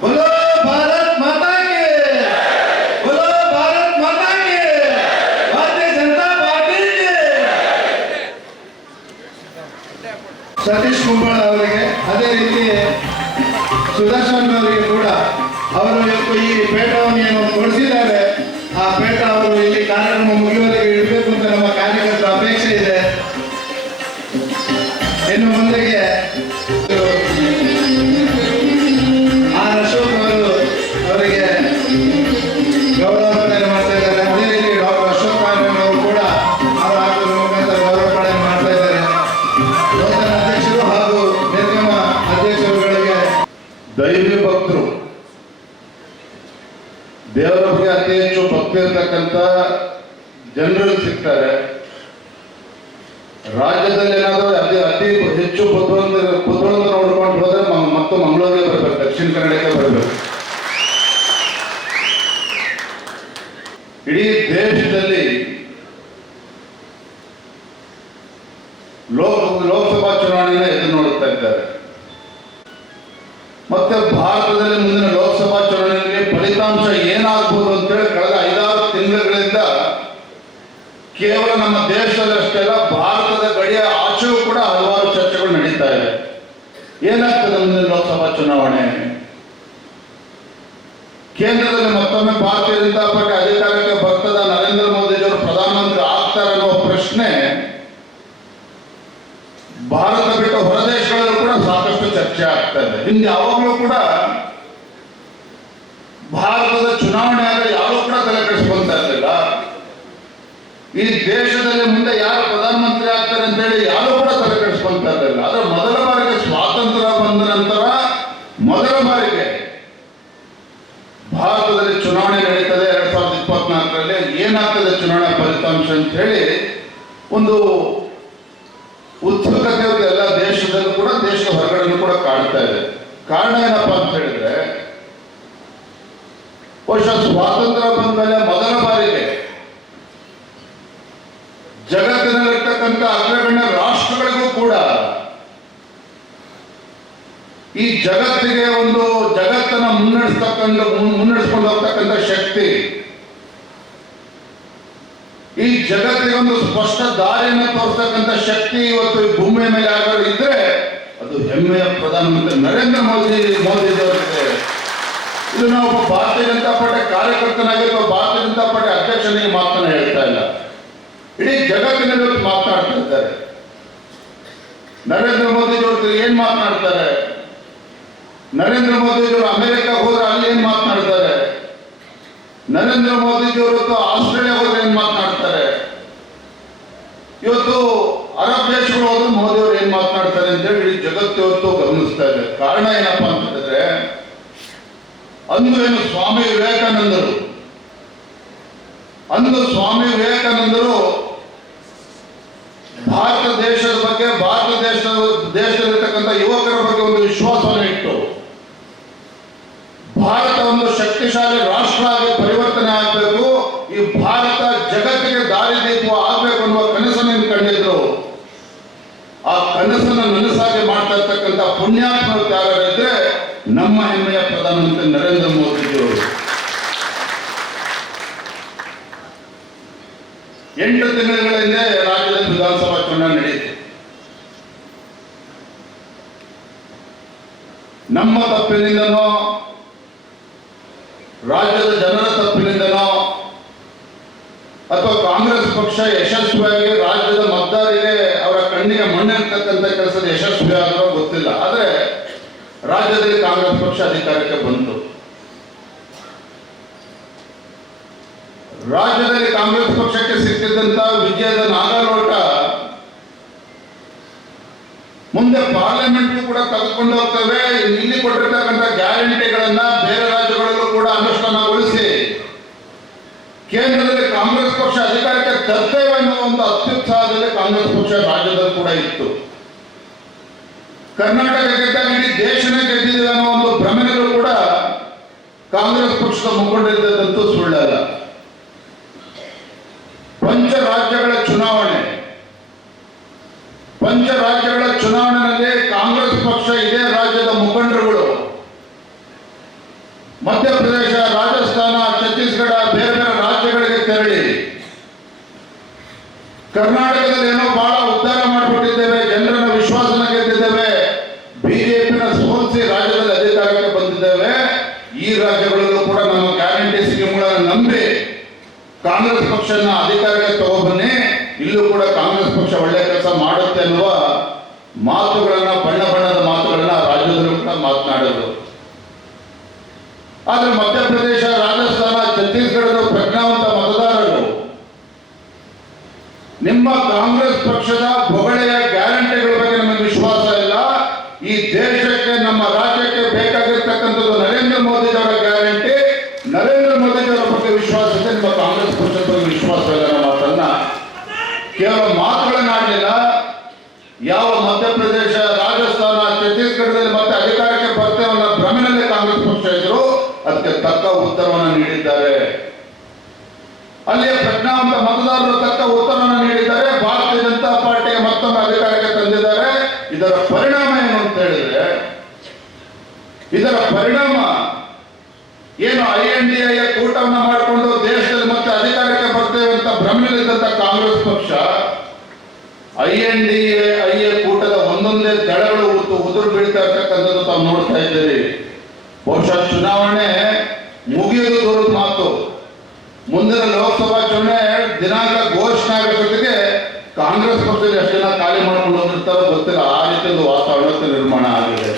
बोलो भारत माता की, बोलो भारत माता की, भारतीय जनता पार्टी की। ಸತೀಶ್ ಕುಂಬಾಳ ಅವರಿಗೆ ಅದೇ ರೀತಿ ಸುದರ್ಶನ್ ಅವರಿಗೆ ಕೂಡ ಅವರು ಈ ಪೇಟವನ್ನು ಏನು ಕೊಡಿಸಿದ್ದಾರೆ ಆ ಪೇಟ ಅವರು ಇಲ್ಲಿ ಕಾರ್ಯಕ್ರಮ ಮುಗಿಯುವವರೆಗೆ ಇಡಬೇಕು ಅಂತ ನಮ್ಮ ಕಾರ್ಯಕರ್ತರ ಅಪೇಕ್ಷೆ ಇದೆ. ಇನ್ನು ಮುಂದೆಗೆ ಆರ್ ಅಶೋಕ್ ಅವರು ಅವರಿಗೆ ಗೌರವಾರ್ಪಣೆ ಮಾಡ್ತಾ ಇದ್ದಾರೆ. ಅದೇ ರೀತಿ ಡಾಕ್ಟರ್ ಅಶೋಕ್ ಅವರು ಕೂಡ ಅವರ ಹಾಕುವ ಮುಖಾಂತರ ಗೌರವಾರ್ಪಣೆ ಮಾಡ್ತಾ ಇದ್ದಾರೆ. ನೂತನ ಅಧ್ಯಕ್ಷರು ಹಾಗೂ ನಿರ್ಗಮ ಅಧ್ಯಕ್ಷರುಗಳಿಗೆ ದೈವಿ ಭಕ್ತರು, ದೇವರ ಬಗ್ಗೆ ಅತಿ ಹೆಚ್ಚು ಭಕ್ತಿ ಇರ್ತಕ್ಕಂಥ ಜನರು ಸಿಗ್ತಾರೆ. ರಾಜ್ಯದಲ್ಲಿ ಏನಾದರೂ ಅತಿ ಹೆಚ್ಚು ಪುತ್ರವನ್ನು ನೋಡ್ಕೊಂಡು ಹೋದ್ರೆ ಮತ್ತು ಮಂಗಳೂರಿಗೆ ಬರಬೇಕು, ದಕ್ಷಿಣ ಕನ್ನಡಕ್ಕೆ ಬರಬೇಕು. ಇಡೀ ದೇಶದಲ್ಲಿ ಲೋಕಸಭಾ ಚುನಾವಣೆಯನ್ನು ಎದುರು ನೋಡುತ್ತಾ ಇದ್ದಾರೆ. ಮತ್ತೆ ಭಾರತದಲ್ಲಿ ಮುಂದಿನ ಲೋಕಸಭಾ ಚುನಾವಣೆಗೆ ಫಲಿತಾಂಶ ಏನಾಗಬಹುದು ಅಂತೇಳಿ ಕಳೆದ 5-6 ತಿಂಗಳುಗಳಿಂದ ಕೇವಲ ನಮ್ಮ ದೇಶದಷ್ಟೇ ಅಲ್ಲ, ಭಾರತದ ಗಡಿಯ ಆಚೆಯೂ ಕೂಡ ಹಲವಾರು ಚರ್ಚೆಗಳು ನಡೀತಾ ಇದೆ. ಏನಾಗ್ತದೆ ಮುಂದಿನ ಲೋಕಸಭಾ ಚುನಾವಣೆ? ಕೇಂದ್ರದಲ್ಲಿ ಮತ್ತೊಮ್ಮೆ ಭಾರತೀಯ ಜನತಾ ಪಾರ್ಟಿ ಅಧಿಕಾರಕ್ಕೆ ಬರ್ತದ, ನರೇಂದ್ರ ಮೋದಿಜಿಯವರು ಪ್ರಧಾನಮಂತ್ರಿ ಆಗ್ತಾರೆ ಅನ್ನೋ ಪ್ರಶ್ನೆ ಭಾರತ ಬಿಟ್ಟು ಹೊರ ದೇಶಗಳಲ್ಲೂ ಕೂಡ ಸಾಕಷ್ಟು ಚರ್ಚೆ ಆಗ್ತಾ ಇದೆ. ಹಿಂದೆ ಯಾವಾಗಲೂ ಕೂಡ ಭಾರತದ ಚುನಾವಣೆ ಆದರೆ ಯಾರೂ ಕೂಡ ತಲೆ ಕೆಡಿಸ್ಕೊಂತ ಇರಲಿಲ್ಲ. ಈ ದೇಶದಲ್ಲಿ ಮುಂದೆ ಯಾರು ಪ್ರಧಾನಮಂತ್ರಿ ಆಗ್ತಾರೆ ಅಂತ ಹೇಳಿ ಯಾರು ಕೂಡ ತಲೆ ಕೆಡಿಸ್ಕೊಂತ ಇರಲಿಲ್ಲ. ಆದ್ರೆ ಮೊದಲ ಬಾರಿಗೆ ಸ್ವಾತಂತ್ರ್ಯ ಬಂದ ನಂತರ ಮೊದಲ ಬಾರಿಗೆ ಭಾರತದಲ್ಲಿ ಚುನಾವಣೆ ನಡೀತದೆ. 2024ರಲ್ಲಿ ಏನಾಗ್ತದೆ ಚುನಾವಣಾ ಫಲಿತಾಂಶ ಅಂತ ಹೇಳಿ ಒಂದು ಉತ್ಸುಕತೆ ಎಲ್ಲ ದೇಶದಲ್ಲೂ ಕೂಡ, ದೇಶದ ಹೊರಗಡೆನೂ ಕೂಡ ಕಾಡ್ತಾ ಇದೆ. ಕಾರಣ ಏನಪ್ಪಾ ಅಂತ ಹೇಳಿದ್ರೆ, ಬಹುಶಃ ಸ್ವಾತಂತ್ರ್ಯ ಬಂದ ಮೇಲೆ ಮೊದಲ ಬಾರಿಗೆ ಜಗತ್ತಿನಲ್ಲಿರ್ತಕ್ಕಂಥ ಅಗ್ರಗಣ್ಯ ರಾಷ್ಟ್ರಗಳಿಗೂ ಕೂಡ ಈ ಜಗತ್ತಿಗೆ ಒಂದು ಜಗತ್ತನ್ನ ಮುನ್ನಡೆಸ್ಕೊಂಡು ಹೋಗ್ತಕ್ಕಂಥ ಶಕ್ತಿ, ಈ ಜಗತ್ತಿಗೆ ಒಂದು ಸ್ಪಷ್ಟ ದಾರಿಯನ್ನು ತೋರಿಸ್ತಕ್ಕಂಥ ಶಕ್ತಿ ಇವತ್ತು ಈ ಭೂಮಿಯ ಮೇಲೆ ಯಾರು ಇದ್ರೆ ಅದು ಹೆಮ್ಮೆಯ ಪ್ರಧಾನಮಂತ್ರಿ ನರೇಂದ್ರ ಮೋದಿಜಿಯವರಿಗೆ. ಇದು ನಾವು ಒಬ್ಬ ಭಾರತೀಯ ಜನತಾ ಪಾರ್ಟಿ ಕಾರ್ಯಕರ್ತನಾಗಿ ಒಬ್ಬ ಭಾರತೀಯ ಜನತಾ ಪಾರ್ಟಿ ಅಧ್ಯಕ್ಷನಿಗೆ ಮಾತನ್ನ ಹೇಳ್ತಾ ಇಲ್ಲ, ಇಡೀ ಜಗತ್ತಿನಲ್ಲಿ ಇವತ್ತು ಮಾತನಾಡ್ತಾ ಇದ್ದಾರೆ. ನರೇಂದ್ರ ಮೋದಿಜಿಯವರು ಏನ್ ಮಾತನಾಡ್ತಾರೆ? ನರೇಂದ್ರ ಮೋದಿಜಿಯವರು ಅಮೆರಿಕ ಹೋದ್ರೆ ಅಲ್ಲಿ ಏನ್ ಮಾತನಾಡ್ತಾರೆ? ನರೇಂದ್ರ ಮೋದಿಜಿಯವರು ಆಸ್ಟ್ರೇಲಿಯಾ ಹೋದ್ರೆ ಏನ್ ಮಾತನಾಡ್ತಾರೆ? ಇವತ್ತು ಅರಬ್ ದೇಶಗಳು ಹೋದ್ರು ಮೋದಿಯವರು ಏನ್ ಮಾತನಾಡ್ತಾರೆ ಅಂತ ಹೇಳಿ ಇಡೀ ಜಗತ್ತು ಇವತ್ತು ಗಮನಿಸ್ತಾ ಇದೆ. ಕಾರಣ ಏನಪ್ಪಾ ಅಂತ ಹೇಳಿದ್ರೆ, ಅಂದು ಏನು ಸ್ವಾಮಿ ವಿವೇಕಾನಂದರು ಭಾರತ ದೇಶದ ಬಗ್ಗೆ, ದೇಶದಲ್ಲಿರ್ತಕ್ಕಂಥ ಯುವಕರ ಬಗ್ಗೆ ಒಂದು ವಿಶ್ವಾಸವನ್ನು ಇಟ್ಟು ಭಾರತ ಒಂದು ಶಕ್ತಿಶಾಲಿ ರಾಷ್ಟ್ರ ಆಗಿ ಪರಿವರ್ತನೆ ಆಗಬೇಕು, ಈ ಭಾರತ ಜಗತ್ತಿಗೆ ದಾರಿದೀಪ ಆಗಬೇಕು ಅನ್ನುವ ಕನಸನ್ನು ಕಂಡಿದ್ರು. ಆ ಕನಸನ್ನು ನನಸಾಗಿ ಮಾಡ್ತಾ ಇರ್ತಕ್ಕಂಥ ಪುಣ್ಯಾತ್ಮರು ಯಾರಿದ್ರೆ ನಮ್ಮ ಹೆಮ್ಮೆಯ ಪ್ರಧಾನಮಂತ್ರಿ ನರೇಂದ್ರ ಮೋದಿಜಿಯವರು. 8 ತಿಂಗಳ ಹಿಂದೆ ರಾಜ್ಯದಲ್ಲಿ ವಿಧಾನಸಭಾ ಚುನಾವಣೆ ನಡೆಯಿತು. ನಮ್ಮ ತಪ್ಪಿನಿಂದನೋ ರಾಜ್ಯದ ಜನರ ತಪ್ಪಿನಿಂದನೋ ಅಥವಾ ಕಾಂಗ್ರೆಸ್ ಪಕ್ಷ ಯಶಸ್ವಿಯಾಗಿ ರಾಜ್ಯದ ಮತದಾರರಿಗೆ ಅವರ ಕಣ್ಣಿಗೆ ಮಣ್ಣಿರ್ತಕ್ಕಂಥ ಕೆಲಸದ ಯಶಸ್ವಿ ಆದರೂ ಗೊತ್ತಿಲ್ಲ. ಆದ್ರೆ ರಾಜ್ಯದಲ್ಲಿ ಕಾಂಗ್ರೆಸ್ ಪಕ್ಷ ಅಧಿಕಾರಕ್ಕೆ ಬಂತು. ರಾಜ್ಯದಲ್ಲಿ ಕಾಂಗ್ರೆಸ್ ಪಕ್ಷಕ್ಕೆ ಸಿಕ್ಕಿದ್ದಂತ ವಿಜಯದ ನಾಗಾಲೋಟ ಮುಂದೆ ಪಾರ್ಲಿಮೆಂಟ್ ಕೂಡ ತೆಗೆದುಕೊಂಡು ಹೋಗ್ತವೆ. ಇಲ್ಲಿ ಕೊಟ್ಟಿರ್ತಕ್ಕಂಥ ಗ್ಯಾರಂಟಿಗಳನ್ನ ಬೇರೆ ರಾಜ್ಯಗಳಲ್ಲೂ ಕೂಡ ಅನುಷ್ಠಾನಗೊಳಿಸಿ ಕೇಂದ್ರದಲ್ಲಿ ಕಾಂಗ್ರೆಸ್ ಪಕ್ಷ ಅಧಿಕಾರಕ್ಕೆ ತರ್ತೇವೆ ಅನ್ನೋ ಒಂದು ಅತ್ಯುತ್ಸಾಹದಲ್ಲಿ ಕಾಂಗ್ರೆಸ್ ಪಕ್ಷ ರಾಜ್ಯದಲ್ಲಿ ಕೂಡ ಇತ್ತು. ಕರ್ನಾಟಕ ಗೆದ್ದಾಗ ಇಡೀ ದೇಶನೇ ಗೆದ್ದಿದೆ ಅನ್ನೋ ಒಂದು ಭ್ರಮೆಗಳು ಕೂಡ ಕಾಂಗ್ರೆಸ್ ಪಕ್ಷದ ಮುಖಂಡರಿದ್ದಂತೂ ಸುಳ್ಳಲ್ಲ. ಪಂಚ ರಾಜ್ಯಗಳ ಕರ್ನಾಟಕದಲ್ಲಿ ಏನೋ ಬಹಳ ಉದ್ಧಾರ ಮಾಡಿಬಿಟ್ಟಿದ್ದೇವೆ, ಜನರನ್ನ ವಿಶ್ವಾಸನ ಗೆದ್ದಿದ್ದೇವೆ, ಬಿಜೆಪಿನ ಸೋಲಿಸಿ ರಾಜ್ಯದಲ್ಲಿ ಅಧಿಕಾರಕ್ಕೆ ಬಂದಿದ್ದೇವೆ. ಈ ರಾಜ್ಯಗಳಲ್ಲೂ ಕೂಡ ನಮ್ಮ ಗ್ಯಾರಂಟಿ ಸ್ಕೀಮ್ಗಳನ್ನು ನಂಬಿ ಕಾಂಗ್ರೆಸ್ ಪಕ್ಷನ ಅಧಿಕಾರಕ್ಕೆ ತಗೊಬನ್ನಿ, ಇಲ್ಲೂ ಕೂಡ ಕಾಂಗ್ರೆಸ್ ಪಕ್ಷ ಒಳ್ಳೆ ಕೆಲಸ ಮಾಡುತ್ತೆ ಅನ್ನುವ ಮಾತುಗಳನ್ನ, ಬಣ್ಣ ಬಣ್ಣದ ಮಾತುಗಳನ್ನ ರಾಜ್ಯದಲ್ಲೂ ಕೂಡ ಮಾತನಾಡೋದು. ಆದ್ರೆ ಮಧ್ಯಪ್ರದೇಶ, ರಾಜಸ್ಥಾನ, ಛತ್ತೀಸ್ಗಢದ ಪ್ರಜ್ಞಾವಂತ ಮತದಾರರು ನಿಮ್ಮ ಕಾಂಗ್ರೆಸ್ ಪಕ್ಷದ ಬೊಗಳೆಯ ಗ್ಯಾರಂಟಿಗಳ ಬಗ್ಗೆ ನಮಗೆ ವಿಶ್ವಾಸ ಇಲ್ಲ, ಈ ದೇಶಕ್ಕೆ, ನಮ್ಮ ರಾಜ್ಯಕ್ಕೆ ಬೇಕಾಗಿರ್ತಕ್ಕಂಥದ್ದು ನರೇಂದ್ರ ಮೋದಿ ಅವರ ಗ್ಯಾರಂಟಿ, ನರೇಂದ್ರ ಮೋದಿ ಅವರ ಬಗ್ಗೆ ವಿಶ್ವಾಸ ಇದೆ, ನಿಮ್ಮ ಕಾಂಗ್ರೆಸ್ ಪಕ್ಷದ ಬಗ್ಗೆ ವಿಶ್ವಾಸ ಇಲ್ಲ ಅನ್ನೋ ಮಾತನ್ನ ಕೇವಲ ಮಾತುಗಳನ್ನಾಡಲಿಲ್ಲ. ಯಾವ ಮಧ್ಯಪ್ರದೇಶ, ರಾಜಸ್ಥಾನ, ಛತ್ತೀಸ್ಗಢದಲ್ಲಿ ಮತ್ತೆ ಅಧಿಕಾರಕ್ಕೆ ಬರ್ತೇವೆ ಅನ್ನೋ ಭ್ರಮೆಯಲ್ಲಿ ಕಾಂಗ್ರೆಸ್ ಪಕ್ಷ ಇದ್ರು, ಅದಕ್ಕೆ ತಕ್ಕ ಉತ್ತರವನ್ನು ನೀಡಿದ್ದಾರೆ. ಅಲ್ಲಿಯ ಪ್ರಜ್ಞಾವಂತ ಮತದಾರರು ತಕ್ಕ ಉತ್ತರವನ್ನು ನೀಡಿದ್ದಾರೆ. ಭಾರತೀಯ ಜನತಾ ಪಾರ್ಟಿಗೆ ಮತ್ತೊಮ್ಮೆ ಅಧಿಕಾರಕ್ಕೆ ತಂದಿದ್ದಾರೆ. ಇದರ ಪರಿಣಾಮ ಏನು ಅಂತ ಹೇಳಿದ್ರೆ, ಇದರ ಪರಿಣಾಮ ಏನು, INDA ಕೂಟವನ್ನು ಮಾಡಿಕೊಂಡು ದೇಶದಲ್ಲಿ ಮತ್ತೆ ಅಧಿಕಾರಕ್ಕೆ ಬರ್ತೇವೆ ಅಂತ ಭ್ರಮೆಯಲ್ಲಿದ್ದಂತ ಕಾಂಗ್ರೆಸ್ ಪಕ್ಷ INDA ಕೂಟದ ಒಂದೊಂದೇ ದಳಗಳು ಉದುರು ಬೀಳ್ತಾ ಇರ್ತಕ್ಕಂಥದ್ದು ತಾವು ನೋಡ್ತಾ ಇದ್ದೀರಿ. ಬಹುಶಃ ಚುನಾವಣೆ ಮುಗಿಯೋದು ದೂರದ ಮಾತು, ಮುಂದಿನ ಲೋಕಸಭಾ ಚುನಾವಣೆ ದಿನಾಂಕ ಘೋಷಣೆ ಆಗೋ ಜೊತೆಗೆ ಕಾಂಗ್ರೆಸ್ ಪಕ್ಷದ ಎಷ್ಟು ಜನ ಖಾಲಿ ಮಾಡ್ಕೊಂಡು ಹೋಗಿರ್ತಾರೋ ಗೊತ್ತಿಲ್ಲ, ಆ ರೀತಿಯ ವಾತಾವರಣಕ್ಕೆ ನಿರ್ಮಾಣ ಆಗಿದೆ.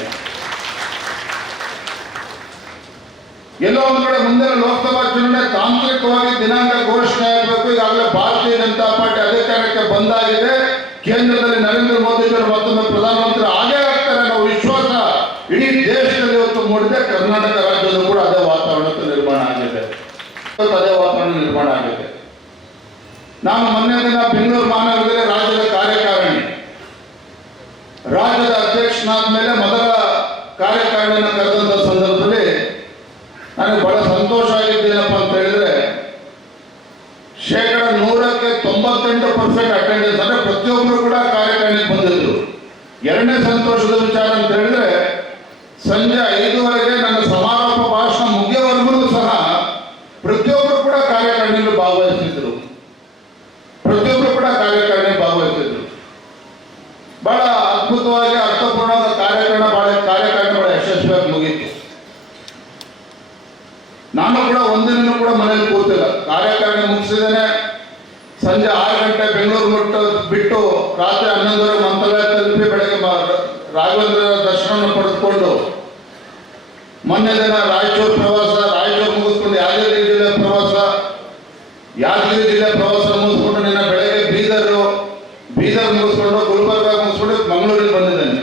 ಎಲ್ಲೋ ಒಂದು ಕಡೆ ಮುಂದಿನ ಲೋಕಸಭಾ ಚುನಾವಣೆ ತಾಂತ್ರಿಕವಾಗಿ ದಿನಾಂಕ ಘೋಷಣೆ ಆಗಬೇಕು. ಈಗಾಗಲೇ ಭಾರತೀಯ ಜನತಾ ಪಾರ್ಟಿ ಅಧಿಕಾರಕ್ಕೆ ಬಂದಾಗಿದೆ. ಕೇಂದ್ರದಲ್ಲಿ ನರೇಂದ್ರ ಮೋದಿ ಅವರು ಮತ್ತೊಮ್ಮೆ ಪ್ರಧಾನಮಂತ್ರಿ ಆಗೇ ಆಗ್ತಾರೆ ಅನ್ನೋ ವಿಶ್ವಾಸ ಇಡೀ ದೇಶದಲ್ಲಿ ಇವತ್ತು ಮೂಡಿದೆ. ಕರ್ನಾಟಕ ರಾಜ್ಯದಲ್ಲೂ ಕೂಡ ಅದೇ ವಾತಾವರಣಕ್ಕೆ ನಿರ್ಮಾಣ ಆಗಿದೆ, ಅದೇ ವಾತಾವರಣ ನಿರ್ಮಾಣ ಆಗಿದೆ. ನಾನು ಮೊನ್ನೆ ದಿನ ಬೆಂಗಳೂರು ಮಹಾನಗರದಲ್ಲಿ ರಾಜ್ಯದ ಕಾರ್ಯಕಾರಿಣಿ, ರಾಜ್ಯದ ಅಧ್ಯಕ್ಷನಾದ ಮೇಲೆ ಮೊದಲ ಕಾರ್ಯಕಾರಿಣಿಯನ್ನು ಕರೆದಂತ ಸಂದರ್ಭದಲ್ಲಿ ನನಗೆ ಬಹಳ ಸಂತೋಷ ಆಗಿದ್ದೇನಪ್ಪ ಅಂತ ಹೇಳಿದ್ರೆ, 100ಕ್ಕೆ 98% ಅಟೆಂಡೆನ್ಸ್, ಅಂದ್ರೆ ಪ್ರತಿಯೊಬ್ಬರು ಕೂಡ ಕಾರ್ಯಕಾರಿಣಿಗೆ ಬಂದಿದ್ರು. ಎರಡನೇ ಸಂತೋಷದ ವಿಚಾರ ಅಂತ ಹೇಳಿದ್ರೆ, ಸಂಜೆ 5:15 ನನ್ನ ಸಮಾರೋಪ ಭಾಷಣ ಮುಗಿಯೋವರೆಗೂ ಸಹ ಪ್ರತಿಯೊಬ್ಬರು ಕೂಡ ಕಾರ್ಯಕಾರಿಣಿಯಲ್ಲಿ ಭಾಗವಹಿಸಿದ್ರು. ಬಹಳ ಅದ್ಭುತವಾಗಿ ಅರ್ಥಪೂರ್ಣವಾದ ಕಾರ್ಯಕಾರಿಣಿ ಬಹಳ ಯಶಸ್ವಿಯಾಗಿ ಮುಗಿತು. ನಾನು ಕೂಡ ಒಂದಿನ ಕೂಡ ಮನೇಲಿ ಕೂತಿಲ್ಲ, ಕಾರ್ಯಕಾರಿಣಿ ಮುಗಿಸಿದ್ದೇನೆ. ಸಂಜೆ 6 ಗಂಟೆ ಬೆಂಗಳೂರು ಬಿಟ್ಟು ರಾತ್ರಿ 11:30 ಮಂತ್ರಾಲಯ ತಲುಪಿ ಬೆಳಗ್ಗೆ ರಾಘವೇಂದ್ರ ದರ್ಶನವನ್ನು ಪಡೆದುಕೊಂಡು ಮೊನ್ನೆ ದಿನ ರಾಯಚೂರು ಪ್ರವಾಸ, ರಾಯಚೂರು ಮುಗಿಸ್ಕೊಂಡು ಯಾದಗಿರಿ ಜಿಲ್ಲೆ ಪ್ರವಾಸ, ಯಾದಗಿರಿ ಜಿಲ್ಲೆ ಪ್ರವಾಸ ಮುಗಿಸ್ಕೊಂಡು ನಿನ್ನ ಬೆಳಗ್ಗೆ ಬೀದರ್ ಮುಗಿಸ್ಕೊಂಡು ಗುಲ್ಬರ್ಗ ಮುಗಿಸ್ಕೊಂಡು ಮಂಗಳೂರಿಗೆ ಬಂದಿದ್ದೇನೆ.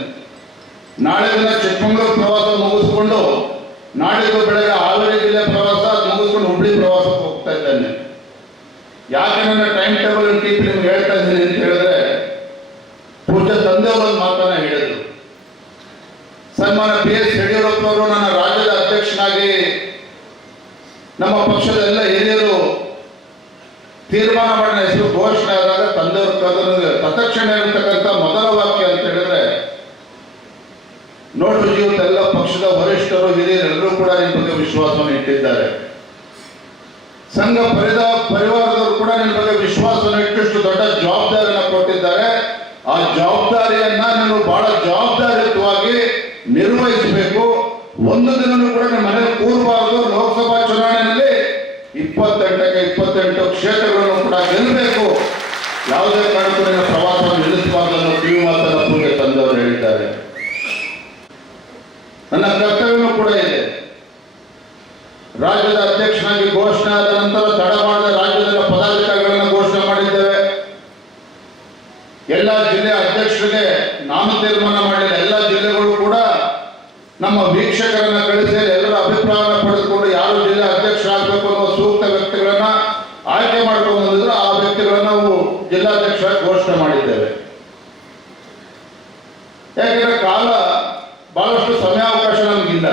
ನಾಳೆ ದಿನ ಚಿಕ್ಕಮಗಳೂರು ಪ್ರವಾಸ ಮುಗಿಸ್ಕೊಂಡು ನಾಡಿದ್ದು ಬೆಳಗ್ಗೆ ಹಾವೇರಿ ಜಿಲ್ಲೆ ಪ್ರವಾಸ ಮುಗಿಸ್ಕೊಂಡು ಹುಬ್ಳಿ ಪ್ರವಾಸಕ್ಕೆ ಹೋಗ್ತಾ ಇದ್ದೇನೆ. ಯಾಕೆ ನನ್ನ ಟೈಮ್ ಟೇಬಲ್ ಟೀಪ್ ನಿಮ್ಗೆ ಹೇಳ್ತಾ ಇದ್ದೀನಿ ಅಂತ ಹೇಳಿದ್ರೆ, ಪೂಜ್ಯ ತಂದೆಯವರೊಂದು ಮಾತನ್ನ ಹೇಳಿದ್ರು. ಸನ್ಮಾನ BS ಯಡಿಯೂರಪ್ಪ ಅವರು ನನ್ನ ರಾಜ್ಯದ ಅಧ್ಯಕ್ಷನಾಗಿ ನಮ್ಮ ಪಕ್ಷದ ಎಲ್ಲ ಹಿರಿಯರು ತೀರ್ಮಾನ ಮಾಡಿದ ಹೆಸರು ಘೋಷಣೆ ಆದಾಗ ತಂದೆಯವರು ಕರೆದ ತತ್ಕ್ಷಣ ಇರತಕ್ಕಂಥ ಮೊದಲ ವಾಕ್ಯ ಅಂತ ಹೇಳಿದ್ರೆ, ನೋಡ್ರಿ ಇವತ್ತೆಲ್ಲ ಪಕ್ಷದ ವರಿಷ್ಠರು ಹಿರಿಯರೆಲ್ಲರೂ ಕೂಡ ನಿನ್ನ ಬಗ್ಗೆ ವಿಶ್ವಾಸವನ್ನು ಇಟ್ಟಿದ್ದಾರೆ. ಸಂಘ ಪರಿವಾರದವರು ಕೂಡ ನಿನ್ನ ಬಗ್ಗೆ ವಿಶ್ವಾಸವನ್ನು ಇಟ್ಟಿಷ್ಟು ದೊಡ್ಡ ಜವಾಬ್ದಾರಿಯನ್ನು ಕೊಟ್ಟಿದ್ದಾರೆ. ಆ ಜವಾಬ್ದಾರಿಯನ್ನ ನೀನು ಬಹಳ ಜವಾಬ್ದಾರಿಯುತವಾಗಿ ನಿರ್ವಹಿಸಬೇಕು. ಒಂದು ದಿನನೂ ಕೂಡ ನಿಮ್ಮ ಮನೆಯಲ್ಲಿ ಕೂರಬಾರದು. ಲೋಕಸಭಾ ಚುನಾವಣೆಯಲ್ಲಿ 28ಕ್ಕೆ 28 ಕ್ಷೇತ್ರಗಳನ್ನು ಕೂಡ ಗೆಲ್ಲಬೇಕು. ಯಾವುದೇ ಕಾರಣಕ್ಕೂ ನಿನ್ನ ಪ್ರವಾಸವನ್ನು ನಿಲ್ಲಿಸಬಾರದು ಅನ್ನೋ ಕಿವಿ ಮಾತನ್ನು ಪೂಜೆ ತಂದವರು ಹೇಳಿದ್ದಾರೆ. ನನ್ನ ಕರ್ತವ್ಯವೂ ಕೂಡ ಇದೆ. ರಾಜ್ಯದ ಅಧ್ಯಕ್ಷನಾಗಿ ಘೋಷಣೆ ಆದ ನಂತರ ತಡ ಮಾಡದ ರಾಜ್ಯದ ಪದಾಧಿಕಾರಿಗಳನ್ನು ಘೋಷಣೆ ಮಾಡಿದ್ದೇವೆ. ಎಲ್ಲ ಜಿಲ್ಲೆಯ ಅಧ್ಯಕ್ಷರಿಗೆ ನಾನು ತೀರ್ಮಾನ ಮಾಡಿದ ಎಲ್ಲ ಜಿಲ್ಲೆಗಳು ಕೂಡ ನಮ್ಮ ವೀಕ್ಷಕರನ್ನ ಕಳಿಸಿ ಎಲ್ಲರ ಅಭಿಪ್ರಾಯವನ್ನು ಪಡೆದುಕೊಂಡು ಯಾರು ಜಿಲ್ಲೆ ಅಧ್ಯಕ್ಷರಾಗಬೇಕು ಅನ್ನೋ ಸೂಕ್ತ ವ್ಯಕ್ತಿಗಳನ್ನ ಆಯ್ಕೆ ಮಾಡ್ಕೊಂಡು ಬಂದಿದ್ರು. ಆ ವ್ಯಕ್ತಿಗಳನ್ನ ನಾವು ಜಿಲ್ಲಾಧ್ಯಕ್ಷರಾಗಿ ಘೋಷಣೆ ಮಾಡಿದ್ದೇವೆ. ಯಾಕೆಂದ್ರೆ ಕಾಲ ಬಹಳಷ್ಟು ಸಮಯಾವಕಾಶ ನಮಗಿಲ್ಲ.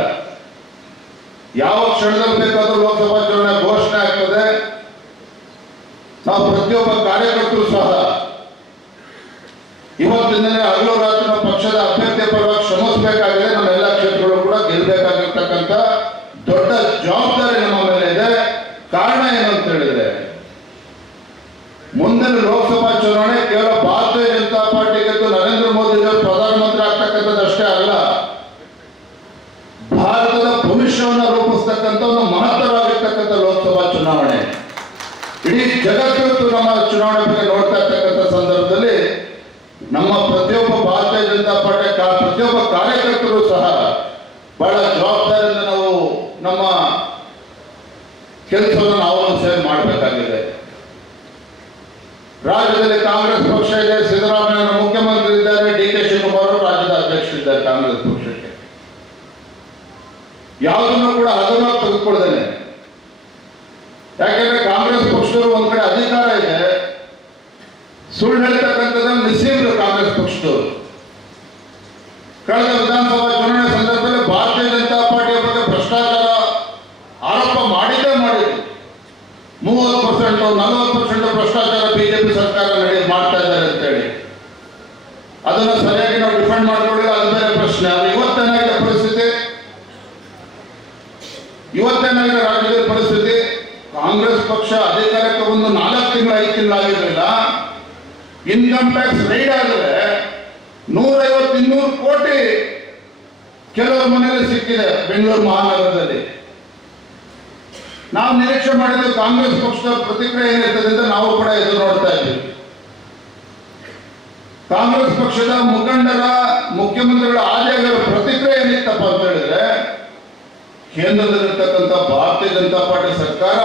ಯಾವ ಕ್ಷಣದಲ್ಲಿ ಬೇಕಾದ್ರೂ ಲೋಕಸಭಾ ಚುನಾವಣೆ ಘೋಷಣೆ ಆಗ್ತದೆ. ನಾವು ಪ್ರತಿಯೊಬ್ಬ ಕಾರ್ಯಕರ್ತರು ಸಹ ಇವತ್ತಿಂದಲೇ ಹಗಲು ರಾತ್ರಿ ಪಕ್ಷದ ಅಭ್ಯರ್ಥಿ ಪರವಾಗಿ ಶ್ರಮಿಸಬೇಕಾಗಿದೆ. ನಮ್ಮ ಎಲ್ಲ ಕ್ಷೇತ್ರಗಳು ಕೂಡ ಗೆಲ್ಲಬೇಕಾಗಿರ್ತಕ್ಕಂಥ ದೊಡ್ಡ ಜವಾಬ್ದಾರಿ ನಮ್ಮ ಮೇಲೆ ಇದೆ. ಕಾರಣ ಏನು ಅಂತ ಹೇಳಿದ್ರೆ, ಮುಂದಿನ ಲೋಕಸಭಾ ಚುನಾವಣೆ ಭವಿಷ್ಯವನ್ನು ರೂಪಿಸ್ತಕ್ಕಂಥ ಒಂದು ಮಹತ್ತರವಾಗಿರ್ತಕ್ಕಂಥ ಲೋಕಸಭಾ ಚುನಾವಣೆ. ಇಡೀ ಜಗತ್ತು ನಮ್ಮ ಚುನಾವಣೆ ಬಗ್ಗೆ ನೋಡ್ತಾ ಇರ್ತಕ್ಕಂಥ ಸಂದರ್ಭದಲ್ಲಿ ನಮ್ಮ ಪ್ರತಿಯೊಬ್ಬ ಭಾರತೀಯ ಜನತಾ ಪಾರ್ಟಿ ಪ್ರತಿಯೊಬ್ಬ ಕಾರ್ಯಕರ್ತರು ಸಹ ಬಹಳ ಜವಾಬ್ದಾರಿಯಿಂದ ನಾವು ನಮ್ಮ ಕೆಲಸವನ್ನು ನಾವು ಸೇವೆ ಮಾಡಬೇಕಾಗಿದೆ. ರಾಜ್ಯದಲ್ಲಿ ಕಾಂಗ್ರೆಸ್ ಪಕ್ಷ ಇದೆ, ಸಿದ್ದರಾಮಯ್ಯ ಮುಖ್ಯಮಂತ್ರಿ ಇದ್ದಾರೆ, ಡಿ.ಕೆ. ಶಿವಕುಮಾರ್ ಅವರು ರಾಜ್ಯದ ಅಧ್ಯಕ್ಷರಿದ್ದಾರೆ ಕಾಂಗ್ರೆಸ್ ಪಕ್ಷಕ್ಕೆ. ಯಾವುದನ್ನು ಕೂಡ ಹಗರವಾಗಿ ತೆಗೆದುಕೊಳ್ಳದೇನೆ, ಯಾಕೆಂದ್ರೆ ಕಾಂಗ್ರೆಸ್ ಪಕ್ಷದವರು ಒಂದ್ ಕಡೆ ಅಧಿಕಾರ ಇದೆ, ಸುಳ್ಳು ಹೇಳ್ತಕ್ಕಂಥದ್ದನ್ನು ನಿಷೇಧ ಕಾಂಗ್ರೆಸ್ ಪಕ್ಷದವರು. ಕಳೆದ ವಿಧಾನಸಭಾ ಚುನಾವಣೆ ಸಂದರ್ಭದಲ್ಲಿ ಭಾರತೀಯ ಜನತಾ ಪಾರ್ಟಿಯ ಬಗ್ಗೆ ಭ್ರಷ್ಟಾಚಾರ ಆರೋಪ ಮಾಡಿದ್ದು 30% 40% ಭ್ರಷ್ಟಾಚಾರ ಬಿಜೆಪಿ ಸರ್ಕಾರ ಮಾಡ್ತಾ ಇದ್ದಾರೆ ಅಂತೇಳಿ ಅದನ್ನ ಸರಿಯಾಗಿ ನಾವು ಡಿಫೆಂಡ್ ಮಾಡ್ಕೊಳ್ಳಿ, ಅದು ಬೇರೆ ಪ್ರಶ್ನೆ. ಅದು ಇವತ್ತೇನಾಗಿದೆ ರಾಜ್ಯದ ಪರಿಸ್ಥಿತಿ, ಕಾಂಗ್ರೆಸ್ ಪಕ್ಷ ಅಧಿಕಾರಕ್ಕೆ ಒಂದು 4 ತಿಂಗಳು 5 ತಿಂಗಳಾಗಿರಲಿಲ್ಲ. ಇನ್ಕಮ್ ಟ್ಯಾಕ್ಸ್ ರೈಡ್ ಆದರೆ 150-200 ಕೋಟಿ ಕೆಲವರ ಮನೆಯಲ್ಲಿ ಸಿಕ್ಕಿದೆ ಬೆಂಗಳೂರು ಮಹಾನಗರದಲ್ಲಿ. ನಾವು ನಿರೀಕ್ಷೆ ಮಾಡಿದ್ವಿ ಕಾಂಗ್ರೆಸ್ ಪಕ್ಷದ ಪ್ರತಿಕ್ರಿಯೆ ಏನಿರ್ತದೆ ಅಂತ ನಾವು ಕೂಡ ಎದುರು ನೋಡ್ತಾ ಇದ್ವಿ. ಕಾಂಗ್ರೆಸ್ ಪಕ್ಷದ ಮುಖಂಡರ ಮುಖ್ಯಮಂತ್ರಿಗಳ ಆದೇಶಗಳ ಪ್ರತಿಕ್ರಿಯೆ ಏನಿತ್ತಪ್ಪ ಅಂತ ಹೇಳಿದ್ರೆ, ಕೇಂದ್ರದಲ್ಲಿರ್ತಕ್ಕಂಥ ಭಾರತೀಯ ಜನತಾ ಪಾರ್ಟಿ ಸರ್ಕಾರ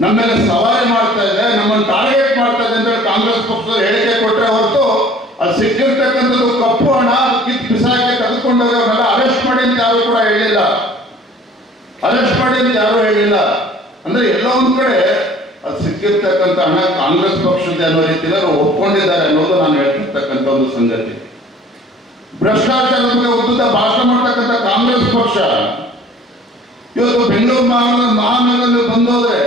ನಮ್ಮ ಮೇಲೆ ಸವಾರಿ ಮಾಡ್ತಾ ಇದೆ, ನಮ್ಮನ್ನು ಟಾರ್ಗೆಟ್ ಮಾಡ್ತಾ ಇದೆ ಅಂತ ಹೇಳಿ ಕಾಂಗ್ರೆಸ್ ಪಕ್ಷದ ಹೇಳಿಕೆ ಕೊಟ್ಟರೆ ಹೊರತು ಅದು ಸಿಕ್ಕಿರ್ತಕ್ಕಂಥದ್ದು ಕಪ್ಪು ಹಣ, ಕಿತ್ತು ಬಿಸಾಕಿ ತೆಗೆದುಕೊಂಡೋಗಿ ಅವನ್ನೆಲ್ಲ ಅರೆಸ್ಟ್ ಮಾಡಿ ಅಂತ ಯಾರು ಕೂಡ ಹೇಳಿಲ್ಲ. ಅಂದ್ರೆ ಎಲ್ಲೋ ಒಂದ್ ಕಡೆ ಅದು ಸಿಕ್ಕಿರ್ತಕ್ಕಂಥ ಹಣ ಕಾಂಗ್ರೆಸ್ ಪಕ್ಷದ ಅನ್ನೋ ರೀತಿಯಲ್ಲಿ ಅವರು ಒಪ್ಕೊಂಡಿದ್ದಾರೆ ಅನ್ನೋದು ನಾನು ಹೇಳ್ತಿರ್ತಕ್ಕಂಥ ಒಂದು ಸಂಗತಿ. ಭ್ರಷ್ಟಾಚಾರದ ಬಗ್ಗೆ ಉದ್ದ ಭಾಷಣ ಮಾಡ್ತಕ್ಕಂಥ ಕಾಂಗ್ರೆಸ್ ಪಕ್ಷ ಇವತ್ತು ಬೆಂಗಳೂರು ಮಹಾನಗರದಲ್ಲಿ ಬಂದೋದ್ರೆ